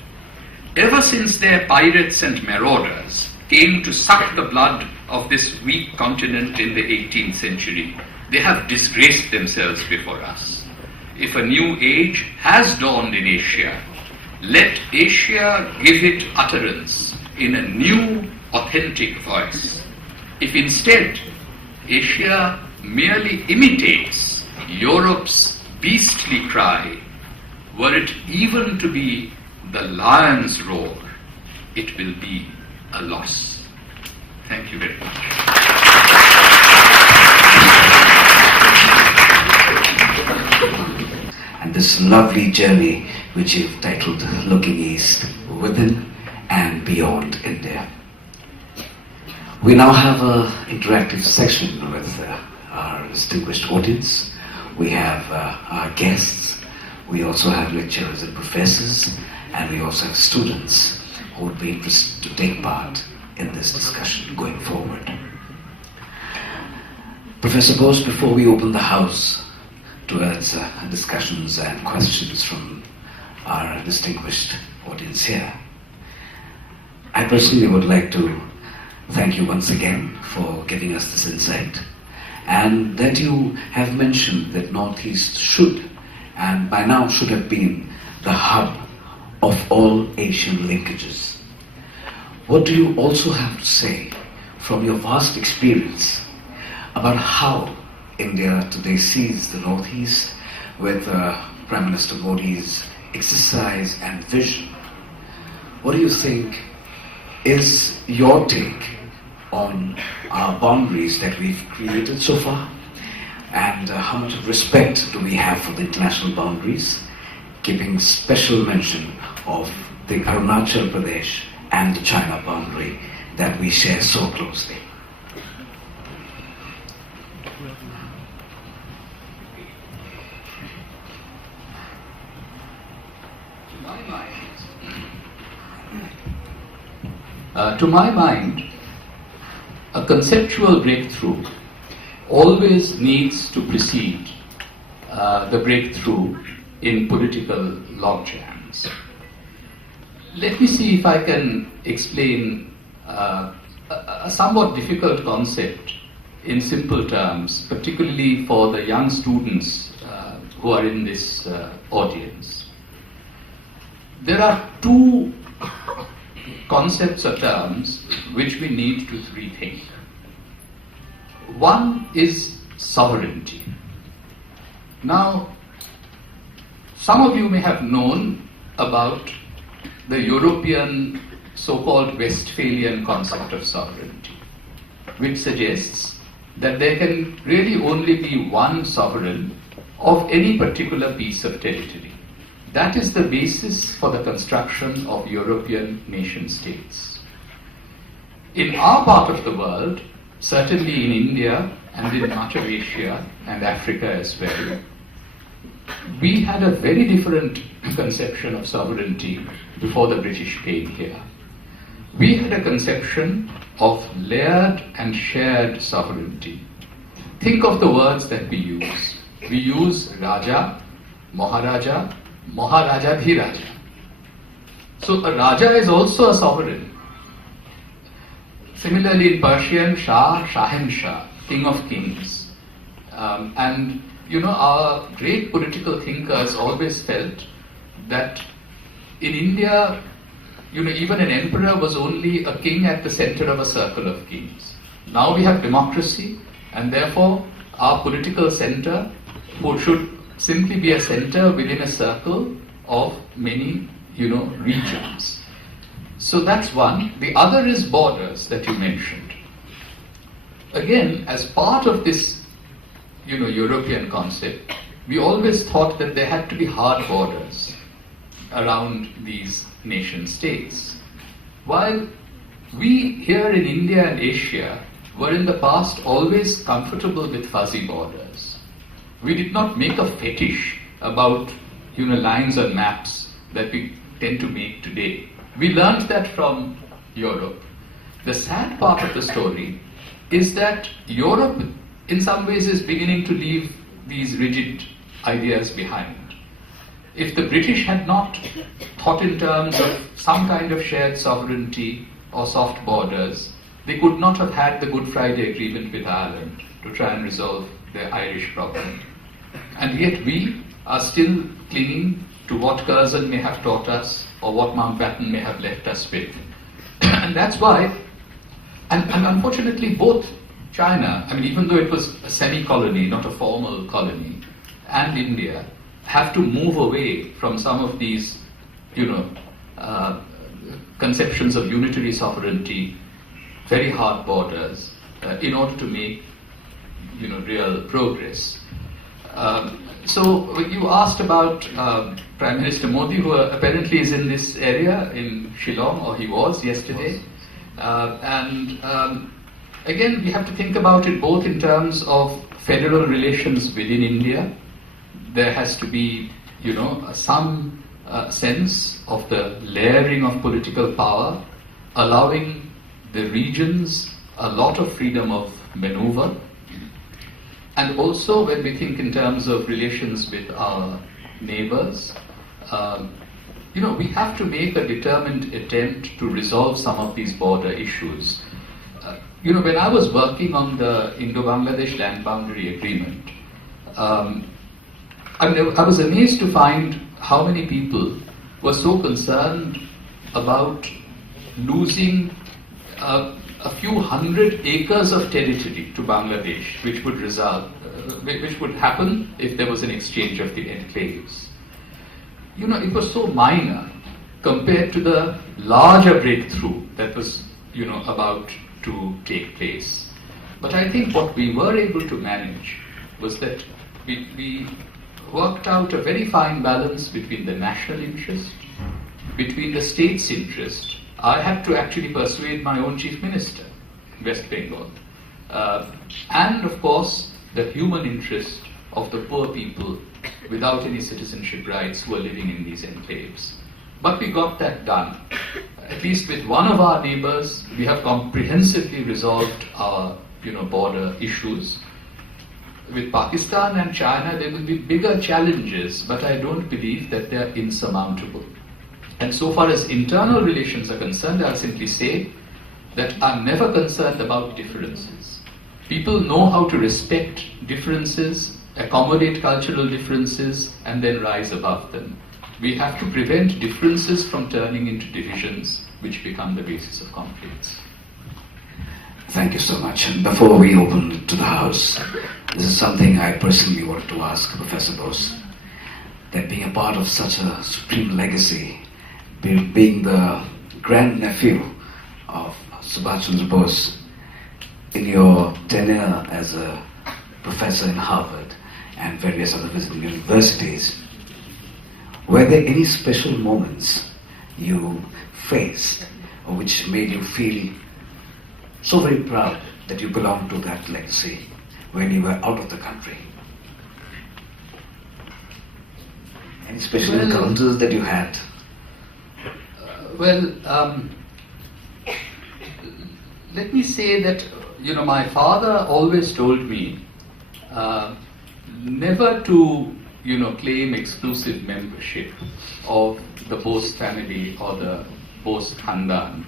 Ever since their pirates and marauders came to suck the blood of this weak continent in the 18th century, they have disgraced themselves before us. If a new age has dawned in Asia, let Asia give it utterance in a new, authentic voice. If instead Asia merely imitates Europe's beastly cry, were it even to be the lion's roar, it will be a loss." Thank you very much. And this lovely journey which you've titled Looking East, Within and Beyond India. We now have an interactive section with our distinguished audience. We have our guests. We also have lecturers and professors, and we also have students who would be interested to take part in this discussion going forward. Professor Bose, before we open the house towards discussions and questions from our distinguished audience here, I personally would like to thank you once again for giving us this insight, and that you have mentioned that Northeast should, and by now should have been, the hub of all Asian linkages. What do you also have to say from your vast experience about how India today sees the Northeast, with Prime Minister Modi's exercise and vision, what do you think is your take on our boundaries that we've created so far? And how much of respect do we have for the international boundaries, keeping special mention of the Arunachal Pradesh and the China boundary that we share so closely? To my mind, a conceptual breakthrough always needs to precede the breakthrough in political logjams. Let me see if I can explain a somewhat difficult concept in simple terms, particularly for the young students who are in this audience. There are two concepts or terms which we need to rethink. One is sovereignty. Now, some of you may have known about the European so-called Westphalian concept of sovereignty, which suggests that there can really only be one sovereign of any particular piece of territory. That is the basis for the construction of European nation states. In our part of the world, certainly in India and in much of Asia and Africa as well, we had a very different conception of sovereignty before the British came here. We had a conception of layered and shared sovereignty. Think of the words that we use. We use Raja, Maharaja, Maharajadhiraja. So a Raja is also a sovereign. Similarly in Persian, Shah, Shahenshah, King of Kings. And our great political thinkers always felt that in India, even an emperor was only a king at the center of a circle of kings. Now we have democracy, and therefore our political center should simply be a center within a circle of many, regions. So that's one. The other is borders that you mentioned. Again, as part of this, European concept, we always thought that there had to be hard borders around these nation states. While we here in India and Asia were in the past always comfortable with fuzzy borders. We did not make a fetish about lines on maps that we tend to make today. We learned that from Europe. The sad part of the story is that Europe in some ways is beginning to leave these rigid ideas behind. If the British had not thought in terms of some kind of shared sovereignty or soft borders, they could not have had the Good Friday Agreement with Ireland to try and resolve the Irish problem. And yet we are still clinging to what Curzon may have taught us or what Mountbatten may have left us with. And that's why, and unfortunately both China, even though it was a semi-colony, not a formal colony, and India, have to move away from some of these, conceptions of unitary sovereignty, very hard borders, in order to make, real progress. So you asked about Prime Minister Modi, who apparently is in this area in Shillong, or he was yesterday. Again, we have to think about it both in terms of federal relations within India. There has to be, some sense of the layering of political power, allowing the regions a lot of freedom of maneuver. And also when we think in terms of relations with our neighbors, we have to make a determined attempt to resolve some of these border issues. When I was working on the Indo-Bangladesh land boundary agreement, I was amazed to find how many people were so concerned about losing a a few hundred acres of territory to Bangladesh, which would happen if there was an exchange of the enclaves. You know, it was so minor compared to the larger breakthrough that was, you know, about to take place. But I think what we were able to manage was that we worked out a very fine balance between the national interest, between the state's interest. I had to actually persuade my own chief minister in West Bengal, and of course the human interest of the poor people without any citizenship rights who are living in these enclaves. But we got that done. At least with one of our neighbors, we have comprehensively resolved our, you know, border issues. With Pakistan and China, there will be bigger challenges, but I don't believe that they are insurmountable. And so far as internal relations are concerned, I'll simply say that I'm never concerned about differences. People know how to respect differences, accommodate cultural differences, and then rise above them. We have to prevent differences from turning into divisions, which become the basis of conflicts. Thank you so much. And before we open to the House, this is something I personally wanted to ask Professor Bose. That being a part of such a supreme legacy, being the grandnephew of Subhash Bose, in your tenure as a professor in Harvard and various other visiting universities, were there any special moments you faced or which made you feel so very proud that you belong to that legacy when you were out of the country? Any special encounters that you had? Let me say that, you know, my father always told me never to, you know, claim exclusive membership of the Bose family or the Bose Khandan.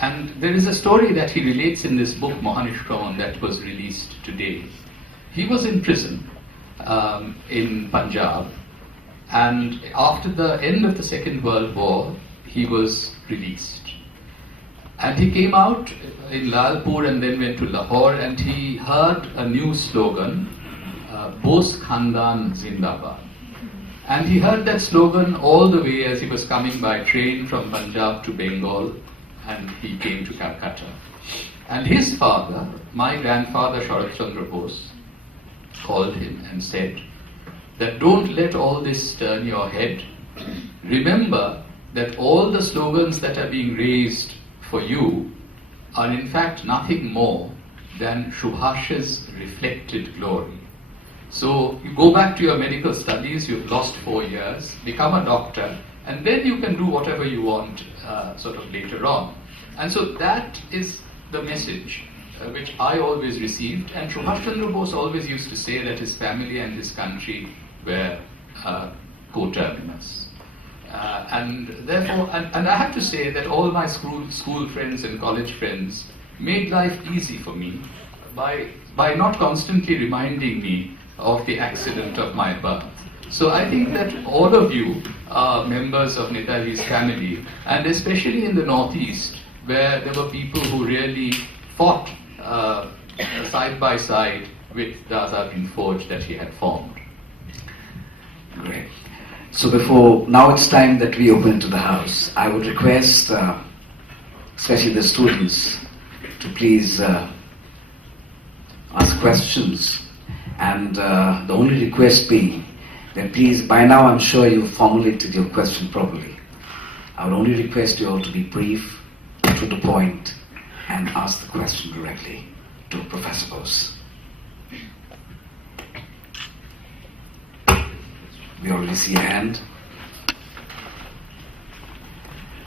And there is a story that he relates in this book, Mohanishravan, that was released today. He was in prison in Punjab, and after the end of the Second World War, he was released. And he came out in Lalpur and then went to Lahore, and he heard a new slogan, Bose Khandan Zindabad. And he heard that slogan all the way as he was coming by train from Punjab to Bengal, and he came to Calcutta. And his father, my grandfather Sharat Chandra Bose, called him and said that don't let all this turn your head. Remember that all the slogans that are being raised for you are in fact nothing more than Subhash's reflected glory. So you go back to your medical studies, you've lost 4 years, become a doctor, and then you can do whatever you want sort of later on. And so that is the message which I always received, and Subhash Chandra Bose always used to say that his family and his country were coterminous. And therefore, and I have to say that all my school friends and college friends made life easy for me by not constantly reminding me of the accident of my birth. So I think that all of you are members of Netaji's family, and especially in the Northeast, where there were people who really fought side by side with the Azad Hind Fauj that he had formed. Great. So now it's time that we open to the House. I would request, especially the students, to please ask questions. And the only request being that please, by now I'm sure you've formulated your question properly. I would only request you all to be brief, to the point, and ask the question directly to Professor Bose. We already see a hand.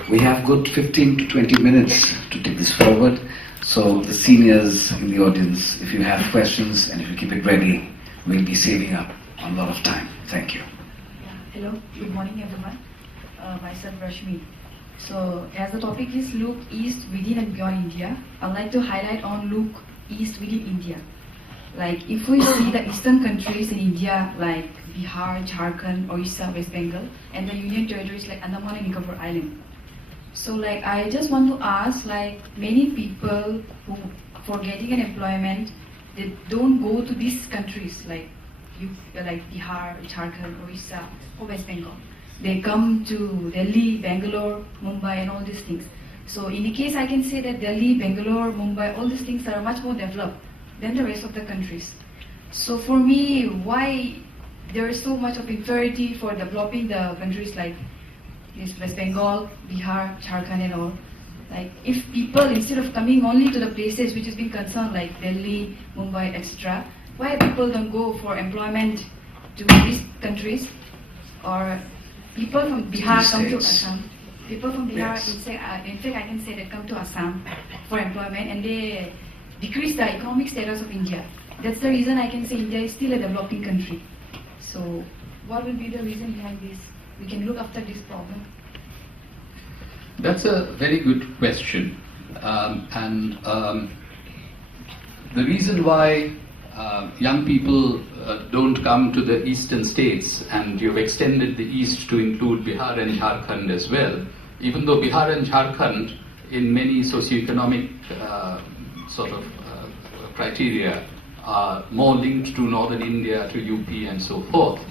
We have good 15 to 20 minutes to take this forward. So the seniors in the audience, if you have questions and if you keep it ready, we'll be saving up a lot of time. Thank you. Hello, good morning everyone. Myself Rashmi. So as the topic is look east within and beyond India, I'd like to highlight on look east within India. Like if we see the eastern countries in India like Bihar, Jharkhand, Orissa, West Bengal, and the union territories like Andaman and Nicobar Island. So like I just want to ask, like many people who for getting an employment, they don't go to these countries like Bihar, Jharkhand, Orissa, or West Bengal. They come to Delhi, Bangalore, Mumbai, and all these things. So in the case, I can say that Delhi, Bangalore, Mumbai, all these things are much more developed than the rest of the countries. So for me, why there is so much of inferiority for developing the countries like West Bengal, Bihar, Jharkhand, and all? Like if people, instead of coming only to the places which has been concerned like Delhi, Mumbai, etc., why people don't go for employment to these countries? Or people from Bihar come to Assam. People from Bihar, in fact, I can say that come to Assam for employment and they decrease the economic status of India. That's the reason I can say India is still a developing country. So what will be the reason behind this? We can look after this problem. That's a very good question. The reason why young people don't come to the eastern states, and you've extended the east to include Bihar and Jharkhand as well, even though Bihar and Jharkhand in many socioeconomic criteria are more linked to northern India, to UP and so forth.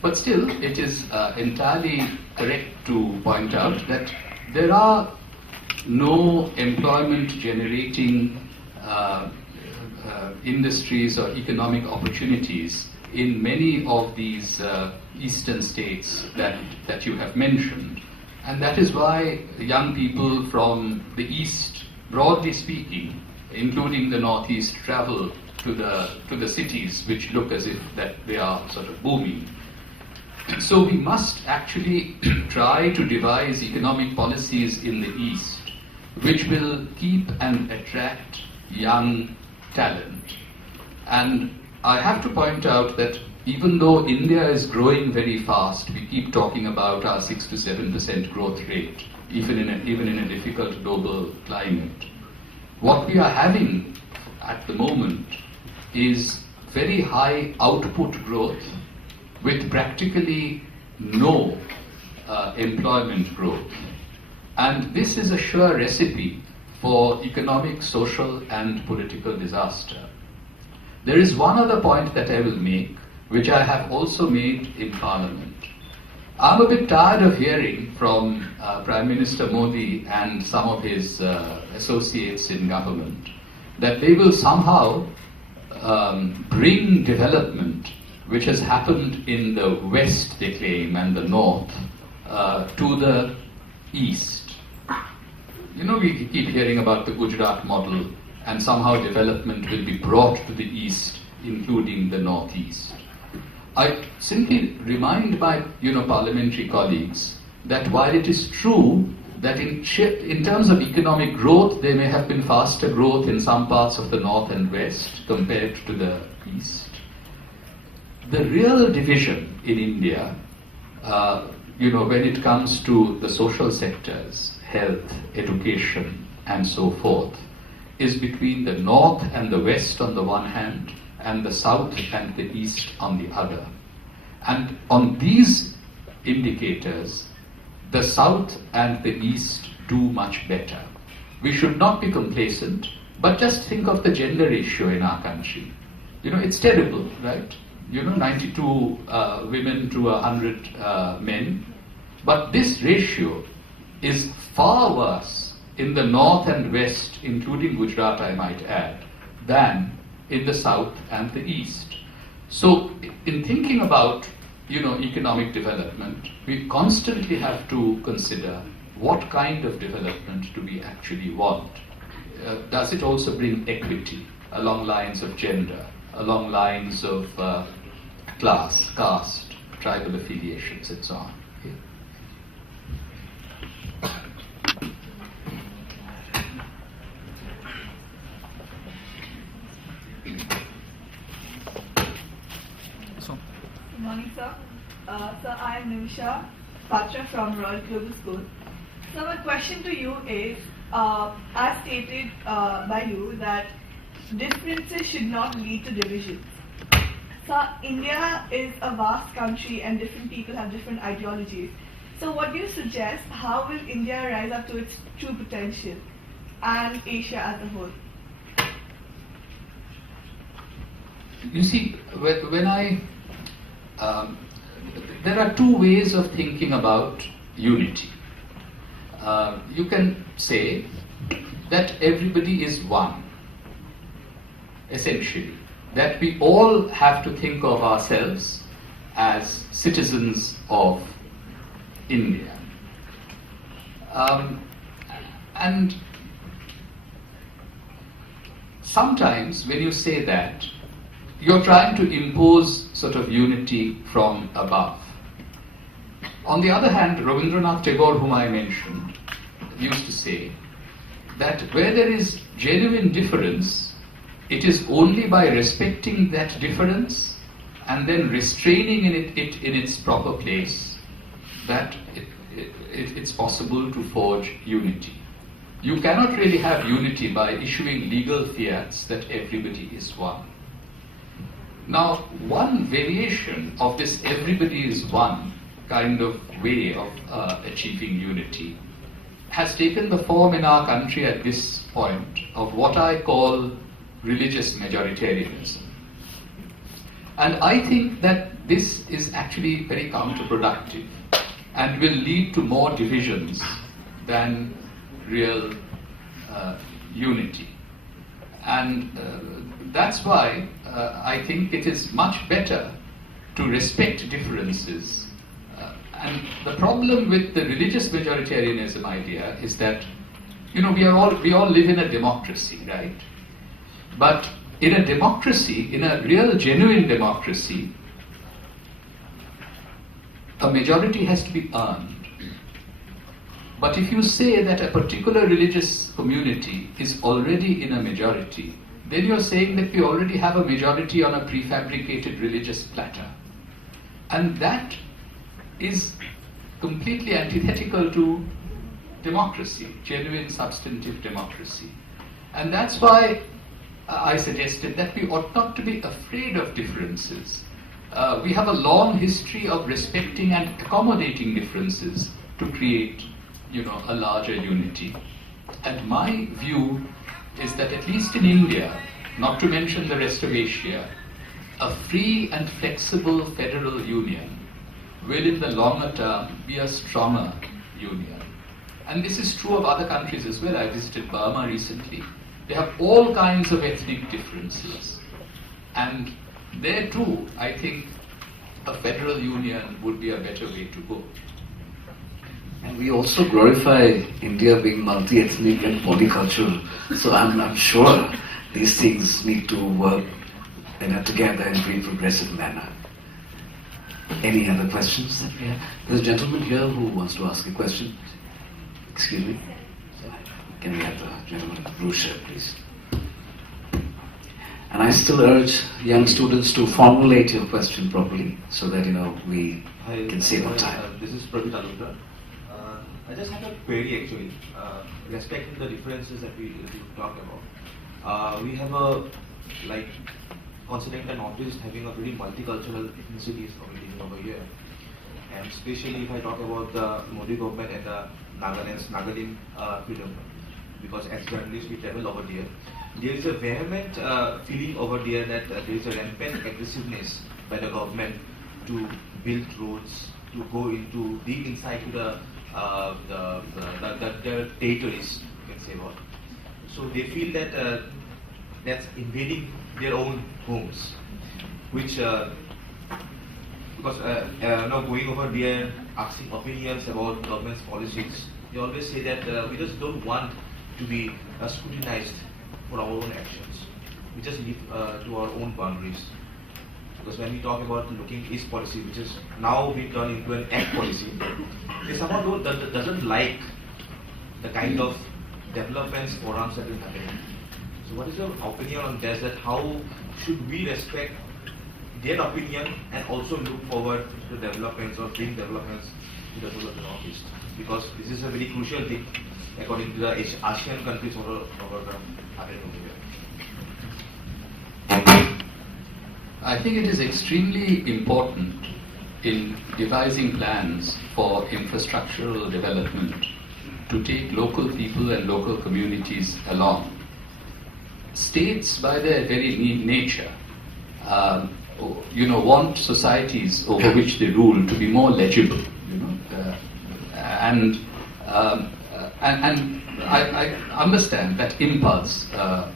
But still, it is entirely correct to point out that there are no employment generating industries or economic opportunities in many of these eastern states that you have mentioned. And that is why young people from the east, broadly speaking, including the northeast, travel to the cities which look as if that they are sort of booming. So we must actually try to devise economic policies in the east which will keep and attract young talent. And I have to point out that even though India is growing very fast, we keep talking about our 6 to 7% growth rate, even in a difficult global climate. What we are having at the moment is very high output growth with practically no employment growth. And this is a sure recipe for economic, social, and political disaster. There is one other point that I will make, which I have also made in Parliament. I'm a bit tired of hearing from Prime Minister Modi and some of his associates in government that they will somehow bring development which has happened in the west, they claim, and the north, to the east. You know, we keep hearing about the Gujarat model, and somehow development will be brought to the east, including the northeast. I simply remind my parliamentary colleagues that while it is true that in terms of economic growth, there may have been faster growth in some parts of the north and west compared to the east, the real division in India, when it comes to the social sectors, health, education, and so forth, is between the north and the west on the one hand, and the south and the east on the other. And on these indicators, the south and the east do much better. We should not be complacent, but just think of the gender ratio in our country. It's terrible, right? 92 women to 100 men. But this ratio is far worse in the north and west, including Gujarat, I might add, than in the south and the east. So in thinking about economic development, we constantly have to consider what kind of development do we actually want. Does it also bring equity along lines of gender, along lines of class, caste, tribal affiliations, and so on? Good morning, sir. Sir, I am Nimisha Patra from Royal Global School. So my question to you is, as stated by you, that differences should not lead to divisions. So India is a vast country and different people have different ideologies. So what do you suggest? How will India rise up to its true potential and Asia as a whole? You see, there are two ways of thinking about unity. You can say that everybody is one, essentially, that we all have to think of ourselves as citizens of India. And sometimes when you say that, you're trying to impose sort of unity from above. On the other hand, Rabindranath Tagore, whom I mentioned, used to say that where there is genuine difference, it is only by respecting that difference and then restraining it in its proper place that it's possible to forge unity. You cannot really have unity by issuing legal fiats that everybody is one. Now, one variation of this everybody is one kind of way of achieving unity has taken the form in our country at this point of what I call religious majoritarianism. And I think that this is actually very counterproductive and will lead to more divisions than real unity. And that's why I think it is much better to respect differences. And the problem with the religious majoritarianism idea is that, we all live in a democracy, right? But in a democracy, in a real genuine democracy, a majority has to be earned. But if you say that a particular religious community is already in a majority, then you're saying that we already have a majority on a prefabricated religious platter. And that is completely antithetical to democracy, genuine substantive democracy. And that's why I suggested that we ought not to be afraid of differences. We have a long history of respecting and accommodating differences to create, a larger unity. And my view is that at least in India, not to mention the rest of Asia, a free and flexible federal union will in the longer term be a stronger union. And this is true of other countries as well. I visited Burma recently. They have all kinds of ethnic differences. And there too, I think a federal union would be a better way to go. And we also glorify India being multi-ethnic and polycultural. So I'm sure these things need to work together in a very progressive manner. Any other questions that we have? There's a gentleman here who wants to ask a question. Excuse me. Can we have the gentleman in the blue shirt, please? And I still urge young students to formulate your question properly so that we can save on time. This is Prof. I just had a query actually, respecting the differences that we talked about. We have considering the Northeast having a very multicultural ethnicities living over here, and especially if I talk about the Modi government and the Nagaland freedom, because as journalists we travel over there, there is a vehement feeling over there that there is a rampant aggressiveness by the government to build roads, to go into deep inside to the territories, you can say what. So they feel that that's invading their own homes, which because going over there, asking opinions about government's policies, they always say that we just don't want to be scrutinized for our own actions. We just live to our own boundaries. Because when we talk about looking east policy, which is now being turned into an act policy, they somehow doesn't like the kind of developments forums that is happening. So what is your opinion on this, that how should we respect their opinion and also look forward to developments or bring developments to the whole of the Northeast? Because this is a very crucial thing according to the ASEAN countries over happening over here. I think it is extremely important in devising plans for infrastructural development to take local people and local communities along. States, by their very nature, want societies over which they rule to be more legible, and I understand that impulse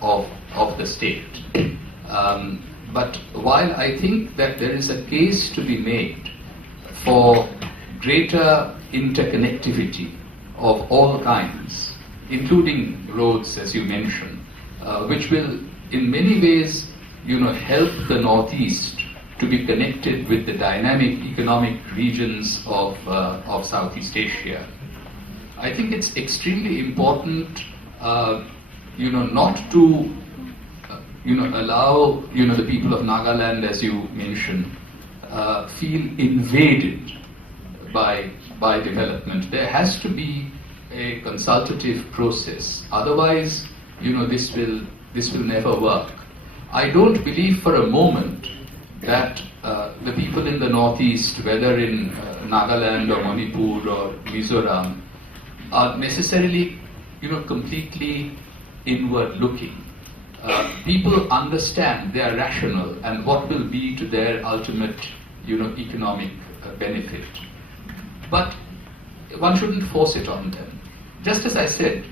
of the state. But while I think that there is a case to be made for greater interconnectivity of all kinds, including roads, as you mentioned, which will in many ways help the Northeast to be connected with the dynamic economic regions of Southeast Asia. I think it's extremely important, not to, allow, the people of Nagaland, as you mentioned, feel invaded by development. There has to be a consultative process. Otherwise, this will never work. I don't believe for a moment that the people in the Northeast, whether in Nagaland or Manipur or Mizoram, are necessarily, completely inward-looking. People understand, they are rational, and what will be to their ultimate, economic benefit. But one shouldn't force it on them. Just as I said,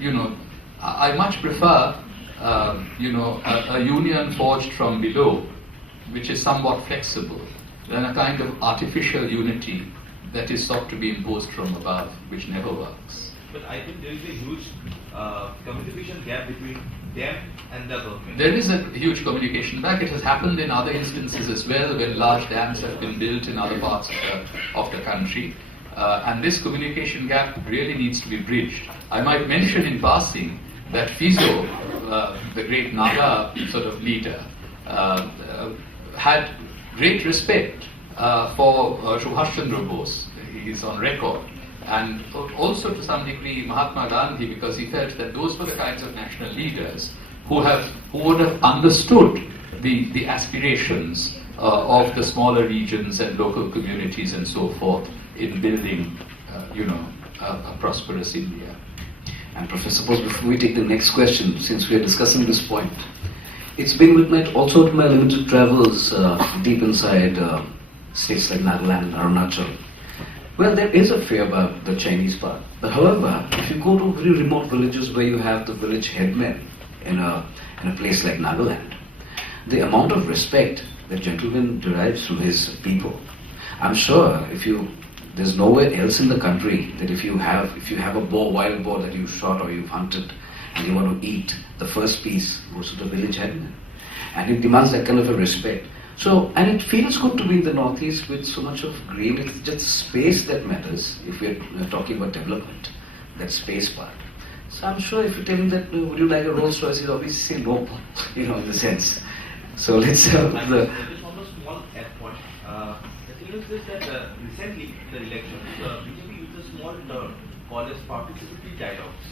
I much prefer, a union forged from below, which is somewhat flexible, than a kind of artificial unity that is sought to be imposed from above, which never works. But I think there is a huge communication gap between them and the government. There is a huge communication gap. It has happened in other instances as well, when large dams have been built in other parts of the country. And this communication gap really needs to be bridged. I might mention in passing that Fizo, the great Naga sort of leader, had great respect for Subhash Chandra Bose. He is on record. And also to some degree Mahatma Gandhi, because he felt that those were the kinds of national leaders who would have understood the aspirations of the smaller regions and local communities and so forth in building, a prosperous India. And Professor Bose, before we take the next question, since we are discussing this point, it's been with my limited travels deep inside states like Nagaland, Arunachal. Well, there is a fear about the Chinese part. But however, if you go to very remote villages where you have the village headmen in a place like Nagaland, the amount of respect that gentleman derives from his people, I'm sure there's nowhere else in the country that if you have a wild boar that you shot or you've hunted and you want to eat, the first piece goes to the village headman. And it demands that kind of a respect. So, and it feels good to be in the Northeast with so much of green. It's just space that matters if we're talking about development, that space part. So I'm sure if you tell him that, would you like a Rolls Royce, he'll obviously say no, in the sense. So let's have the... Just one small add point. The thing is this, that recently in the elections, BJP used a small term called as participatory dialogues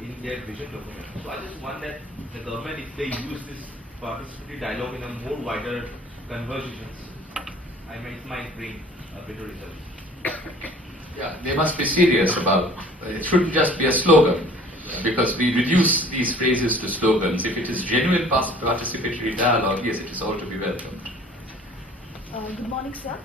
in their vision document. So I just want that the government, if they use this participatory dialogue in a more wider conversations, it might bring a better result. Yeah, they must be serious about it. Shouldn't just be a slogan, because we reduce these phrases to slogans. If it is genuine participatory dialogue, yes, it is all to be welcomed. Good morning, sir.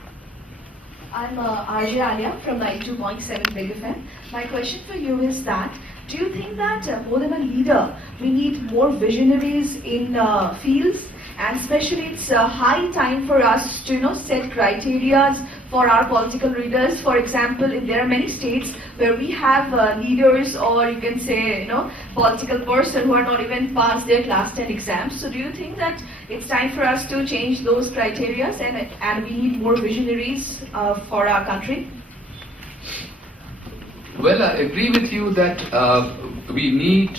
I'm RJ Alia from 92.7 Big FM. My question for you is that, do you think that more than a leader, we need more visionaries in fields? And especially it's high time for us to set criteria for our political leaders. For example, there are many states where we have leaders, or you can say political person who are not even past their class 10 exams. So do you think that it's time for us to change those criteria and we need more visionaries for our country? Well, I agree with you that we need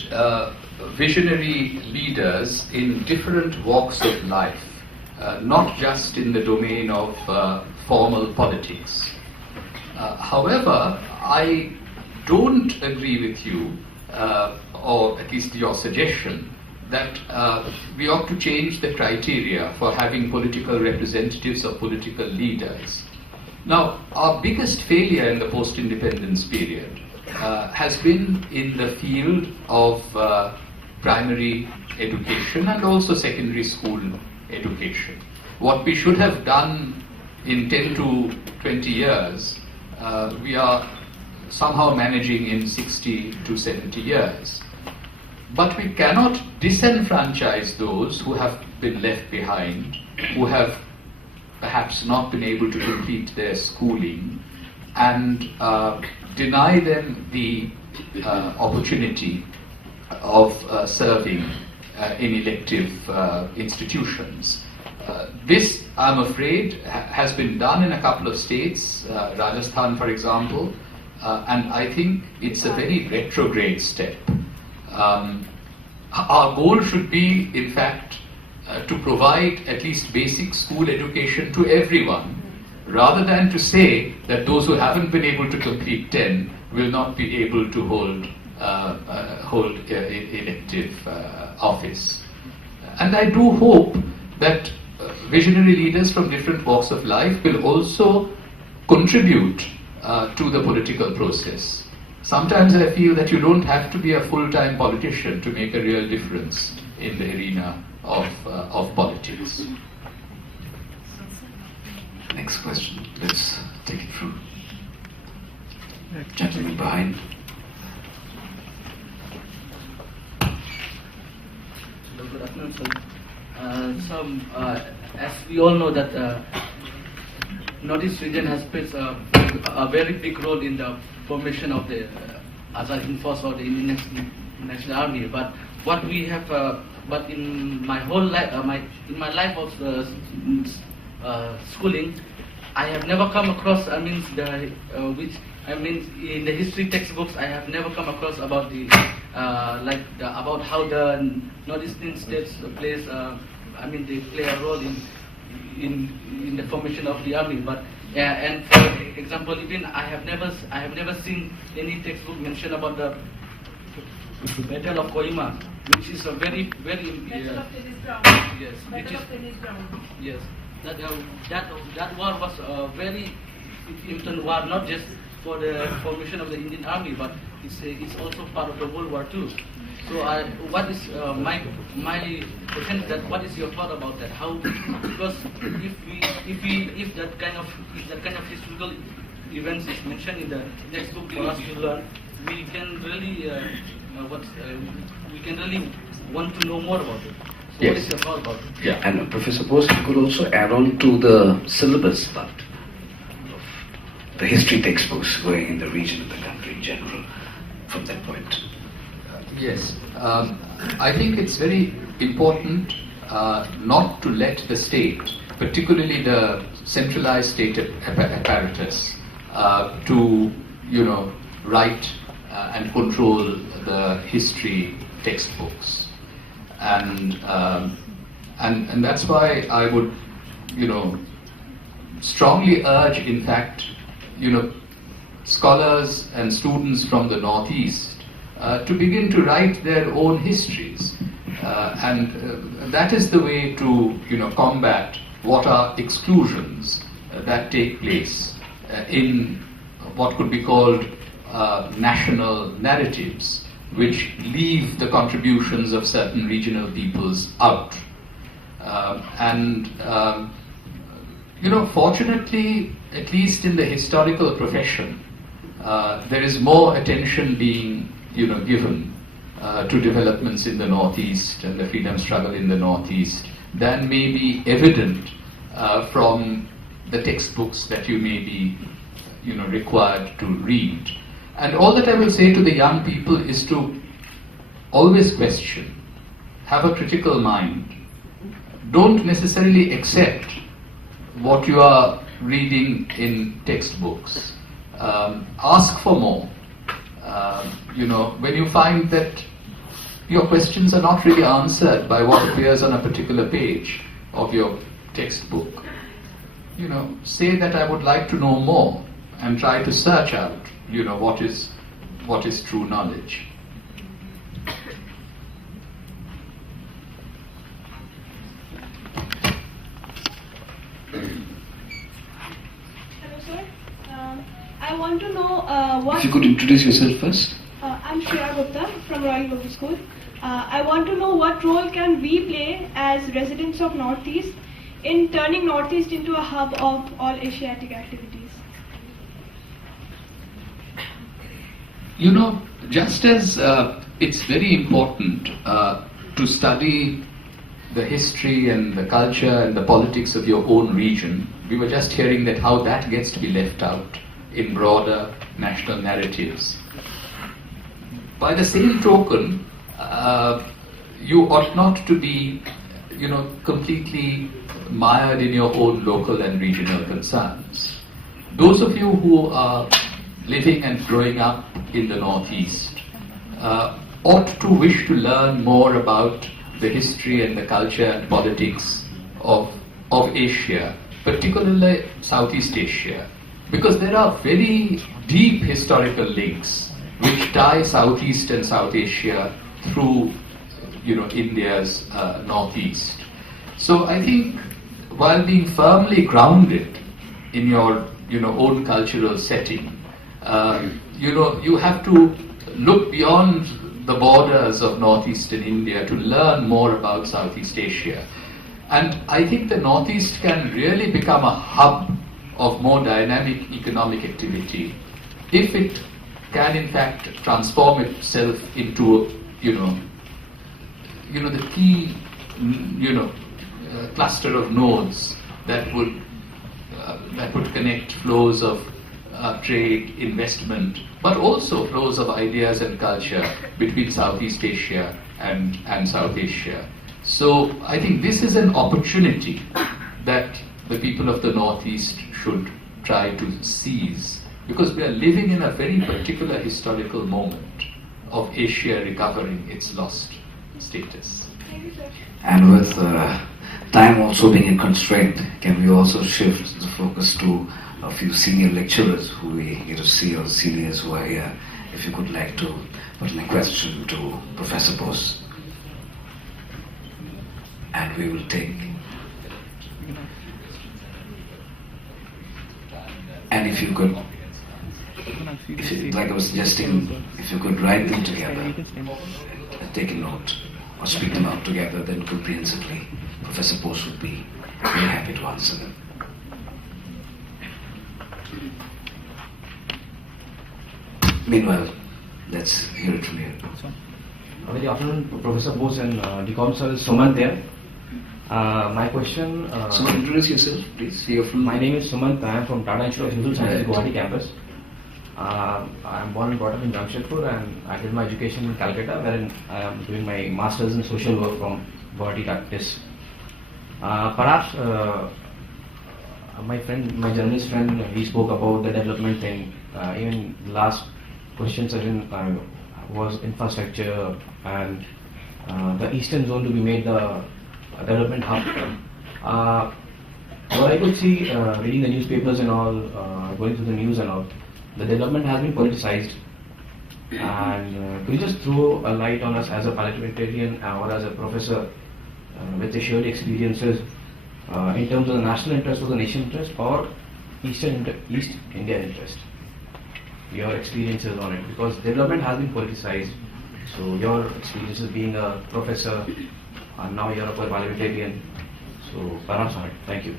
visionary leaders in different walks of life, not just in the domain of formal politics. However, I don't agree with you, or at least your suggestion, that we ought to change the criteria for having political representatives or political leaders. Now, our biggest failure in the post-independence period has been in the field of primary education and also secondary school education. What we should have done in 10 to 20 years, we are somehow managing in 60 to 70 years. But we cannot disenfranchise those who have been left behind, who have perhaps not been able to complete their schooling, and deny them the opportunity of serving in elective institutions. This, I'm afraid, has been done in a couple of states, Rajasthan, for example, and I think it's a very retrograde step. Our goal should be, in fact, to provide at least basic school education to everyone, rather than to say that those who haven't been able to complete 10 will not be able to hold elective office. And I do hope that visionary leaders from different walks of life will also contribute to the political process. Sometimes I feel that you don't have to be a full-time politician to make a real difference in the arena of politics. Next question. Let's take it through. Gentleman behind. Good afternoon, sir. As we all know that Northeast region has played a very big role in the formation of the Azad Force or the Indian National Army. But what we have, but in my whole life, in my life of schooling, I have never come across. In the history textbooks, I have never come across about the about how the northeastern states plays. They play a role in the formation of the army. But and for example, even I have never seen any textbook mention about the Battle of Kohima, which is a very Battle of Tennis Ground. Yes, Battle of Tennis Ground. Yes, that war was a very important war, not just for the formation of the Indian Army, but it's also part of the World War II. So, what is my question is that what is your thought about that? How, because if that kind of historical events is mentioned in the textbook for us to learn, we can really want to know more about it. So, Yes. what is your thought about it? Yeah, and Professor Bose, you could also add on to the syllabus part of the history textbooks going in the region of the country in general from that point. Yes, I think it's very important not to let the state, particularly the centralized state apparatus, to write and control the history textbooks, and that's why I would strongly urge, in fact, scholars and students from the Northeast to begin to write their own histories, and that is the way to combat what are exclusions that take place in what could be called national narratives, which leave the contributions of certain regional peoples out. Fortunately, at least in the historical profession, there is more attention being given to developments in the Northeast and the freedom struggle in the Northeast than may be evident from the textbooks that you may be required to read. And all that I will say to the young people is to always question, have a critical mind, don't necessarily accept what you are reading in textbooks. Ask for more. When you find that your questions are not really answered by what appears on a particular page of your textbook, say that I would like to know more and try to search out, what is true knowledge. Hello, sir. If you could introduce yourself first. I'm Shreya Gupta from Royal Global School. I want to know what role can we play as residents of Northeast in turning Northeast into a hub of all Asiatic activities. You know, just as it's very important to study the history and the culture and the politics of your own region, we were just hearing that how that gets to be left out in broader national narratives. By the same token, you ought not to be, you know, completely mired in your own local and regional concerns. Those of you who are living and growing up in the Northeast ought to wish to learn more about the history and the culture and politics of Asia, particularly Southeast Asia, because there are very deep historical links which tie Southeast and South Asia through, you know, India's Northeast. So I think while being firmly grounded in your, you know, own cultural setting, you know, you have to look beyond the borders of Northeastern India to learn more about Southeast Asia. And I think the Northeast can really become a hub of more dynamic economic activity if it can in fact transform itself into, you know, the key, cluster of nodes that would connect flows of trade, investment, but also flows of ideas and culture between Southeast Asia and South Asia. So I think this is an opportunity that the people of the Northeast should try to seize, because we are living in a very particular historical moment of Asia recovering its lost status. And with time also being a constraint, can we also shift the focus to a few senior lecturers who we get to see, or seniors who are here? If you could like to put in a question to Professor Bose. And we will take. And if you could, like I was suggesting, if you could write them together, take a note, or speak them out together, then comprehensively, Professor Bose would be very happy to answer them. Meanwhile, let's hear it from you. Good afternoon, Professor Bose and Decom sir. Is Sumant there? My question... So introduce yourself, please. My name is Sumant. I am from Tata Institute of Social Sciences, Guwahati campus. I am born and brought up in Jamshedpur, and I did my education in Calcutta, wherein I am doing my masters in social work from Guwahati campus. Perhaps my journalist friend, he spoke about the development thing. Even last question session was infrastructure and the eastern zone to be made the development hub. What I could see reading the newspapers and all, going through the news and all, the development has been politicized. And could you just throw a light on us as a parliamentarian or as a professor with the shared experiences in terms of the national interest or the nation interest or East India interest? Your experiences on it, because development has been politicized. So your experiences being a professor, and now you're a parliamentarian. So perhaps on it. Thank you.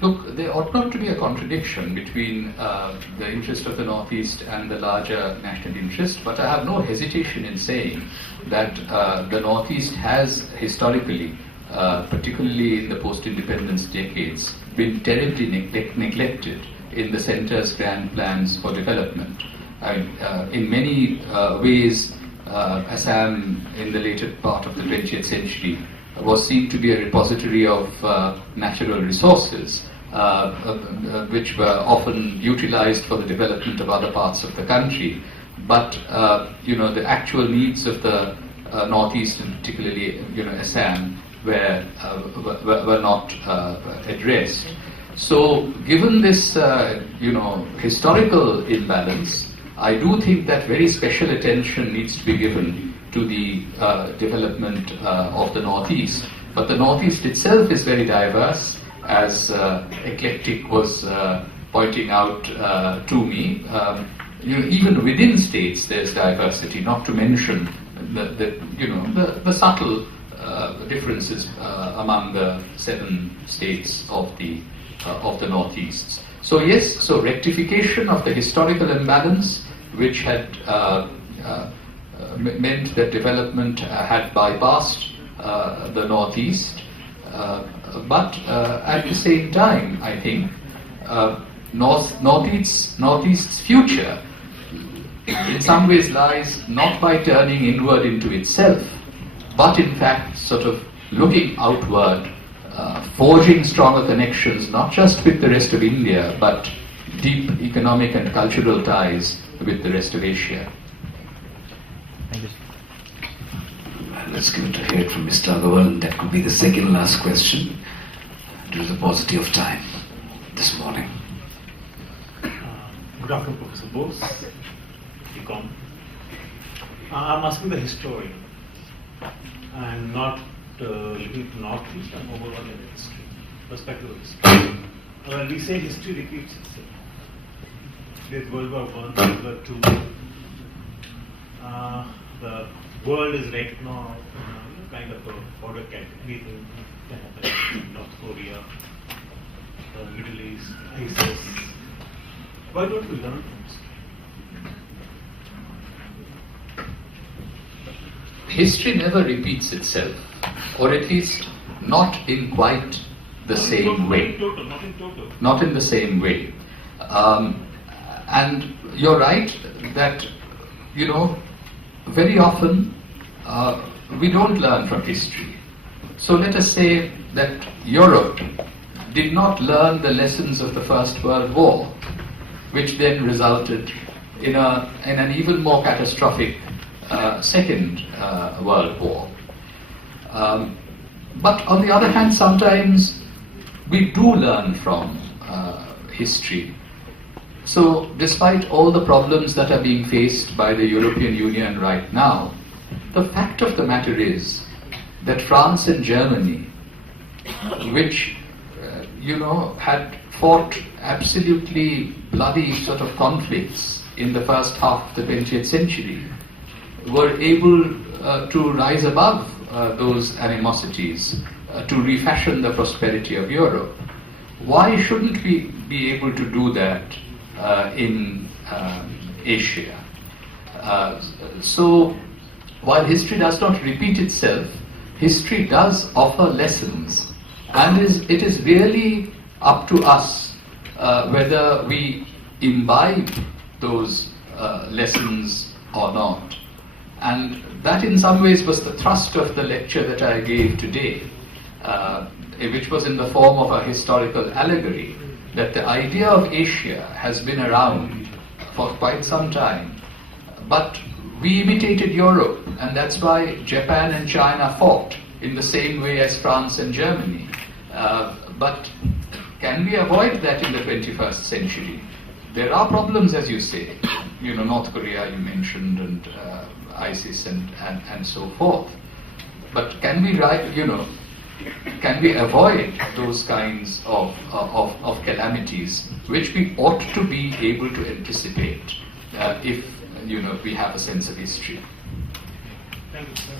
Look, there ought not to be a contradiction between the interest of the Northeast and the larger national interest, but I have no hesitation in saying that the Northeast has historically, particularly in the post-independence decades, been terribly neglected in the centre's grand plans for development. In many ways, Assam in the later part of the 20th century was seen to be a repository of natural resources, which were often utilized for the development of other parts of the country. But the actual needs of the Northeast, and particularly Assam, were not addressed. So, given this, historical imbalance, I do think that very special attention needs to be given to the development of the Northeast. But the Northeast itself is very diverse, as Eclectic was pointing out to me. Even within states there's diversity, not to mention the subtle differences among the 7 states of the Northeast. So yes, so rectification of the historical imbalance, which had meant that development had bypassed the Northeast, but at the same time, I think Northeast's future in some ways lies not by turning inward into itself, but in fact sort of looking outward, forging stronger connections not just with the rest of India, but deep economic and cultural ties with the rest of Asia. Thank you. Let's give it a hear from Mr. Agarwal, and that could be the second last question due to the paucity of time this morning. Good afternoon, Professor Bose. Econ. I'm asking the historian, and not looking to Northeast, and overall in history, perspective of history. When we say history repeats itself, there's World War I, World War II. The world is right now kind of a border category that happens in North Korea, Middle East, ISIS. Why don't we learn from History never repeats itself, or at least not in quite the same way. Not in the same way. And you're right that, very often we don't learn from history. So let us say that Europe did not learn the lessons of the First World War, which then resulted in an even more catastrophic Second World War. But on the other hand, sometimes we do learn from history. So despite all the problems that are being faced by the European Union right now, the fact of the matter is that France and Germany, which had fought absolutely bloody sort of conflicts in the first half of the 20th century, were able to rise above those animosities to refashion the prosperity of Europe. Why shouldn't we be able to do that in Asia? So while history does not repeat itself, history does offer lessons, and it is really up to us whether we imbibe those lessons or not. And that in some ways was the thrust of the lecture that I gave today, which was in the form of a historical allegory, that the idea of Asia has been around for quite some time, but we imitated Europe, and that's why Japan and China fought in the same way as France and Germany. But can we avoid that in the 21st century? There are problems, as you say, North Korea you mentioned, and ISIS and so forth. But can we avoid those kinds of calamities, which we ought to be able to anticipate if we have a sense of history? Thank you, sir.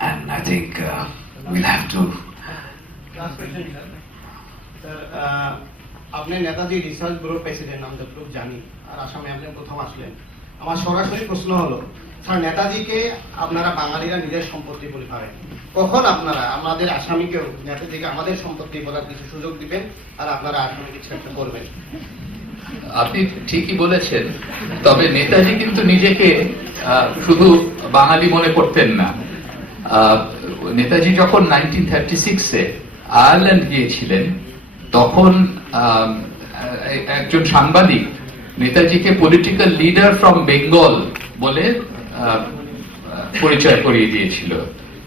And I think we'll have to. Last question, sir. আপনি Netaji research bureau president, আমরা যতটুকু জানি, আর আসামে আপনি প্রথম আসলেন। আমার সরাসরি প্রশ্ন হলো, স্যার নেতাজিকে আপনারা বাঙালিরা নিজের সম্পত্তি বলে পারেন, কখন আপনারা আমাদের আসামিকেও নেতাজিকে আমাদের সম্পত্তি বলার কিছু সুযোগ দিবেন, আর আপনারা আসামি কিছু একটা করবেন? আপনি ঠিকই বলেছেন, তবে নেতাজি কিন্তু নিজেকে শুধু বাঙালি মনে করতেন না। নেতাজি যখন 1936-এ আয়ারল্যান্ড গিয়েছিলেন, তখন একজন সাংবাদিক নেতাজিকে পলিটিক্যাল লিডার ফ্রম বেঙ্গল বলে পরিচয় করিয়ে দিয়েছিল।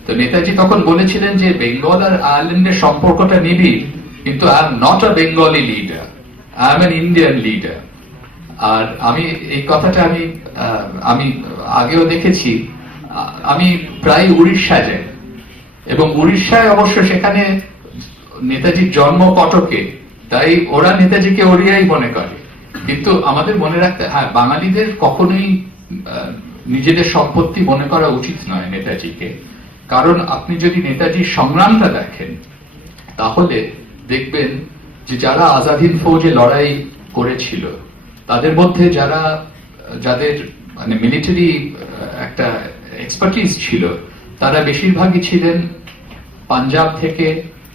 তো নেতাজি তখন বলেছিলেন যে বেঙ্গল আর আয়ারল্যান্ডের সম্পর্কটা নিবিড়, কিন্তু I am not a Bengali leader, I am an Indian leader. আর আমি এই কথাটা আমি আগেও দেখেছি। আমি প্রায় উড়িষ্যা যাই, এবং উড়িষ্যায় অবশ্য সেখানে নেতাজির জন্ম কটকে, তাই ওরা নেতাজিকে ওড়িয়াই মনে করে। কিন্তু আমাদের মনে রাখতে, হ্যাঁ, বাঙালিদের কখনোই নিজেদের সম্পত্তি মনে করা উচিত নয় নেতাজিকে। কারণ আপনি যদি নেতাজির সংগ্রামটা দেখেন তাহলে দেখবেন যে যারা আজাদ হিন্দ ফৌজে লড়াই করেছিল তাদের মধ্যে যাদের মানে মিলিটারি একটা এক্সপার্টিস ছিল, তারা বেশিরভাগই ছিলেন পাঞ্জাব থেকে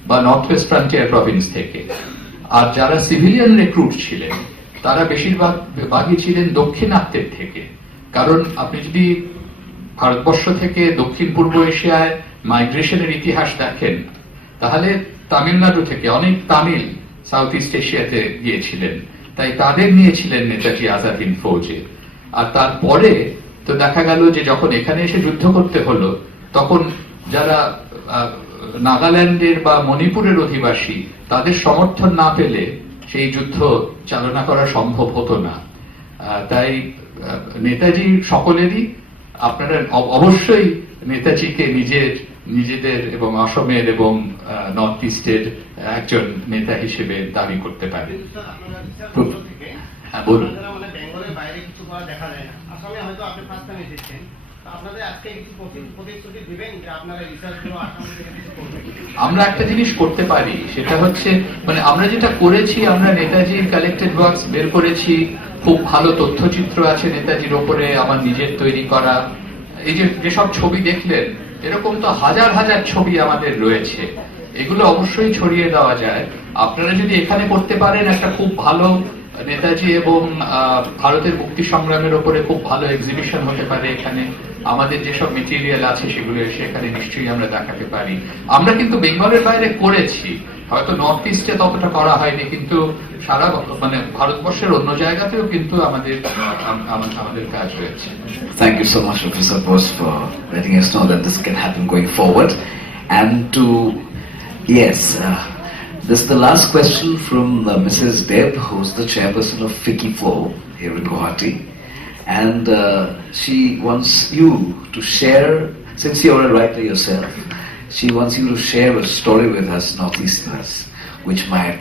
বা নর্থ ওয়েস্ট ফ্রন্টিয়ার প্রভিন্স থেকে। আর যারা সিভিলিয়ান রিক্রুট ছিলেন তারা বেশিরভাগই ছিলেন দক্ষিণাত্যের থেকে। কারণ আপনি যদি ভারতবর্ষ থেকে দক্ষিণ পূর্ব এশিয়ায় মাইগ্রেশনের ইতিহাস দেখেন তাহলে তামিলনাড়ু থেকে অনেক তামিল সাউথ ইস্ট এশিয়াতে গিয়েছিলেন, তাই তাদের নিয়েছিলেন নেতাজি আজাদ হিন্দ ফৌজে। আর তারপরে তো দেখা গেল যে যখন এখানে এসে যুদ্ধ করতে হলো তখন যারা নাগাল্যান্ডের বা মণিপুরের অধিবাসী তাদের সমর্থন না পেলে সেই যুদ্ধ চালনা করা সম্ভব হতো না। তাই নেতাজি সকলেরই, আপনারা অবশ্যই নেতাজিকে নিজেদের এবং অসমের এবং নর্থ ইস্টের একজন নেতা হিসেবে দাবি করতে পারেন। হ্যাঁ, বলুন। বেঙ্গলের বাইরে কিছু করা দেখা যায় না, আসামে হয়তো আপনি ফার্স্ট টাইম এসেছেন, আপনাদের আজকে কিছু প্রতিশ্রুতি দিবেন যে আপনারা রিসার্চগুলো আসাম থেকে কিছু করবেন? আমরা একটা জিনিস করতে পারি, সেটা হচ্ছে মানে আমরা যেটা করেছি, আমরা নেতাজির কালেক্টেড ওয়ার্কস বের করেছি, খুব ভালো তথ্যচিত্র আছে নেতাজির ওপরে আমার নিজের তৈরি করা। এই যেসব ছবি দেখলেন এরকম তো হাজার হাজার ছবি আমাদের রয়েছে, এগুলো অবশ্যই ছড়িয়ে দেওয়া যায়। আপনারা যদি এখানে করতে পারেন একটা খুব ভালো নেতাজি এবং ভারতের মুক্তি সংগ্রামের উপরে খুব ভালো এক্সিবিশন হতে পারে এখানে। আমাদের যেসব মেটেরিয়াল আছে সেগুলো এসে এখানে নিশ্চয়ই আমরা দেখাতে পারি। আমরা কিন্তু বেঙ্গলের বাইরে করেছি, হয়তো নর্থ ইস্টে ততটা করা হয়নি, কিন্তু সারা মানে ভারতবর্ষের অন্য জায়গাতেও কিন্তু আমাদের কাজ রয়েছে। Thank you so much, Professor Bose, for letting us know that this can happen going forward. And this is the last question from Mrs. Deb, who's the chairperson of FICI4 here in Guwahati. And she wants you to share, since you're a writer yourself, she wants you to share a story with us Northeasterners, which might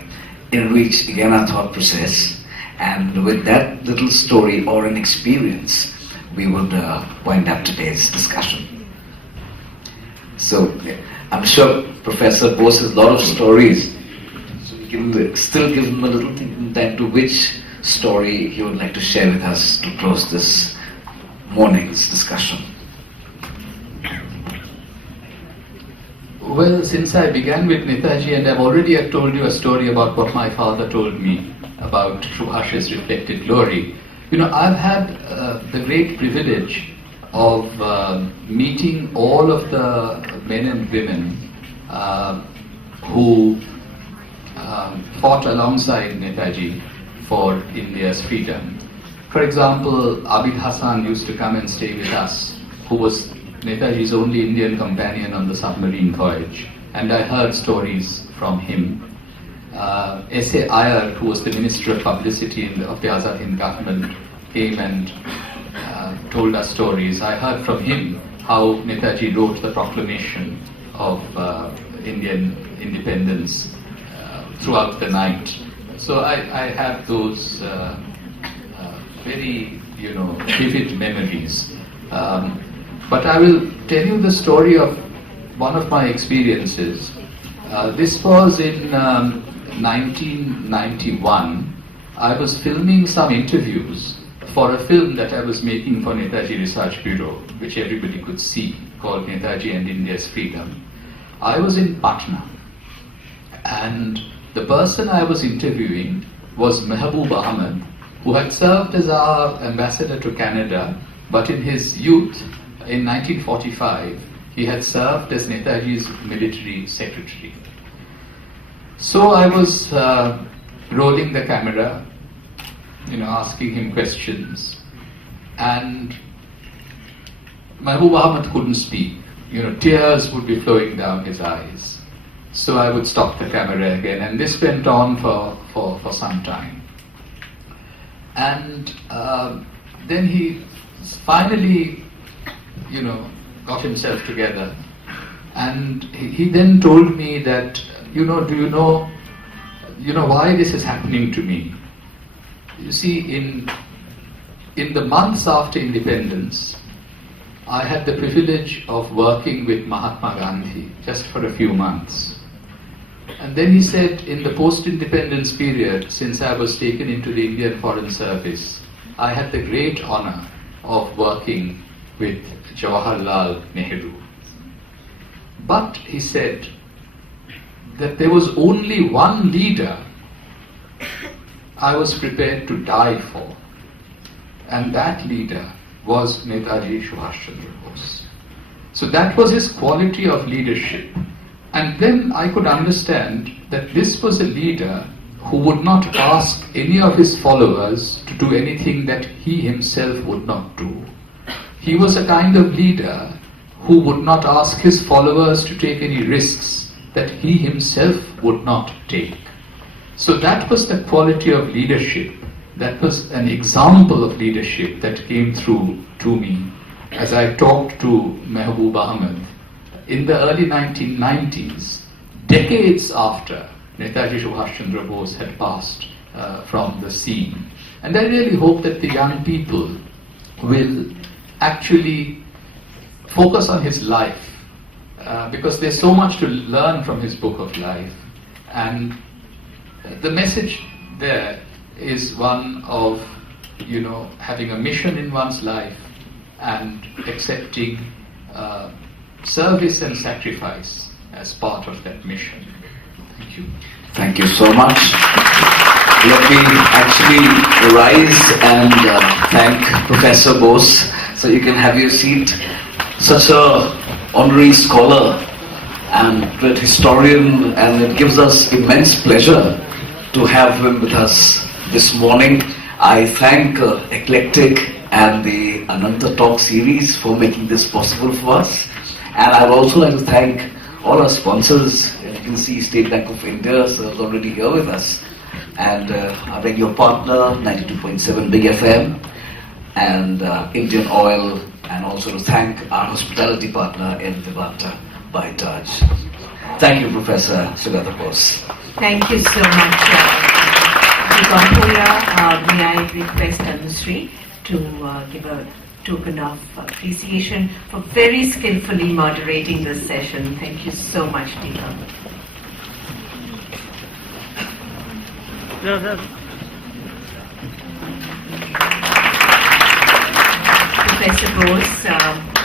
enrich again our thought process. And with that little story or an experience, we would wind up today's discussion. So I'm sure Professor Bose has a lot of stories. So we can still give him a little thinking time to which story he would like to share with us to close this morning's discussion. Well, since I began with Netaji, and I've already told you a story about what my father told me about Subhash's reflected glory, you know, I've had the great privilege of meeting all of the men and women who fought alongside Netaji for India's freedom. For example, Abid Hassan used to come and stay with us, who was Netaji's only Indian companion on the submarine voyage, and I heard stories from him. S.A. Iyer, who was the Minister of Publicity of the Azad Hind government, came and told us stories. I heard from him how Netaji wrote the proclamation of Indian independence throughout the night. So I have those very, vivid memories. But I will tell you the story of one of my experiences. This was in 1991. I was filming some interviews for a film that I was making for Netaji Research Bureau, which everybody could see, called Netaji and India's Freedom. I was in Patna, and the person I was interviewing was Mehboob Ahmed, who had served as our ambassador to Canada, but in his youth, in 1945, he had served as Netaji's military secretary. So I was rolling the camera, asking him questions, and Mehboob Ahmed couldn't speak. Tears would be flowing down his eyes. So I would stop the camera again, and this went on for some time. And then he finally, got himself together, and he then told me that, do you know why this is happening to me. You see, in the months after independence, I had the privilege of working with Mahatma Gandhi just for a few months. And then he said, in the post-independence period, since I was taken into the Indian Foreign Service, I had the great honor of working with Jawaharlal Nehru. But he said that there was only one leader I was prepared to die for, and that leader was Netaji Subhash Chandra Bose. So that was his quality of leadership. And then I could understand that this was a leader who would not ask any of his followers to do anything that he himself would not do. He was a kind of leader who would not ask his followers to take any risks that he himself would not take. So that was the quality of leadership. That was an example of leadership that came through to me as I talked to Mehboob Ahmed in the early 1990s, decades after Netaji Subhash Chandra Bose had passed from the scene. And I really hope that the young people will actually focus on his life because there's so much to learn from his book of life. And the message there is one of, having a mission in one's life and accepting service and sacrifice as part of that mission. Thank you. Thank you so much. Let me actually rise and thank Professor Bose. So you can have your seat. Such a honorary scholar and great historian, and it gives us immense pleasure to have him with us this morning. I thank Eclectic and the Ananta Talk series for making this possible for us. And I would also like to thank all our sponsors. You can see State Bank of India, so is already here with us. And our radio partner, 92.7 Big FM, and Indian Oil, and also to thank our hospitality partner in Vivanta by Taj. Thank you, Professor Sugata Bose. Thank you so much, Gardiner. May I request Tanushree to give a token of appreciation for very skillfully moderating this session. Thank you so much, Tika. Professor Bose,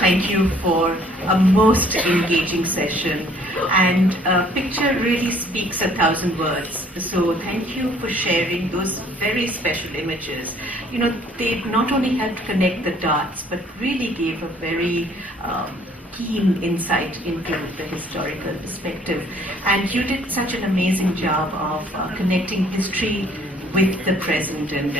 thank you for a most engaging session, and a picture really speaks 1,000 words. So thank you for sharing those very special images. They not only helped connect the dots, but really gave a very keen insight into the historical perspective. And you did such an amazing job of connecting history with the present and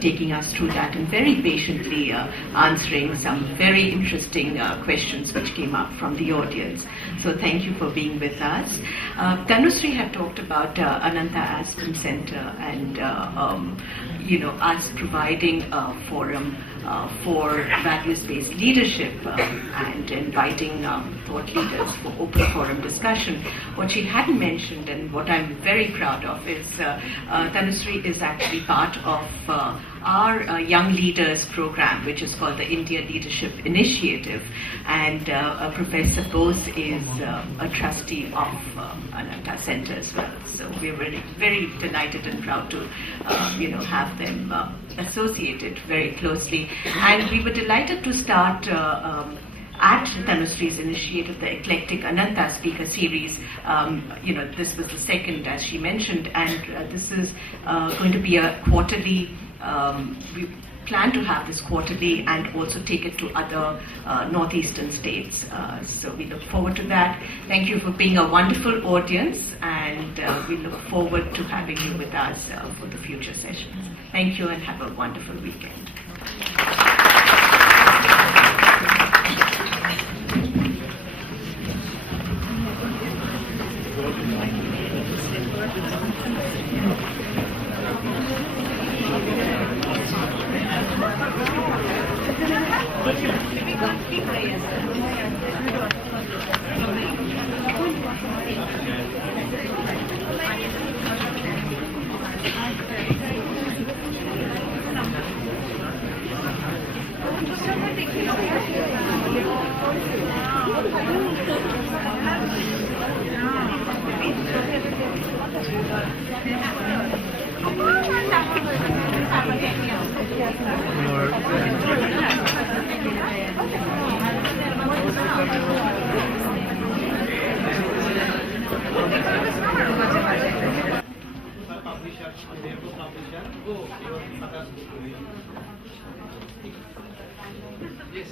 taking us through that and very patiently answering some very interesting questions which came up from the audience. So thank you for being with us. Tanushree had talked about Ananta Aspen Center and us providing a forum for values-based leadership and inviting thought leaders for open forum discussion. What she hadn't mentioned, and what I'm very proud of, is Tanushree is actually part of our Young Leaders program, which is called the India Leadership Initiative, and Professor Bose is a trustee of Ananta Center as well. So we're very, very delighted and proud to have them associated very closely. And we were delighted to start at Tanushree's initiative, the Eclectic Ananta Speaker Series. This was the second, as she mentioned, and this is going to be a quarterly. We plan to have this quarterly and also take it to other northeastern states. So we look forward to that. Thank you for being a wonderful audience, and we look forward to having you with us for the future sessions. Thank you and have a wonderful weekend. Yes.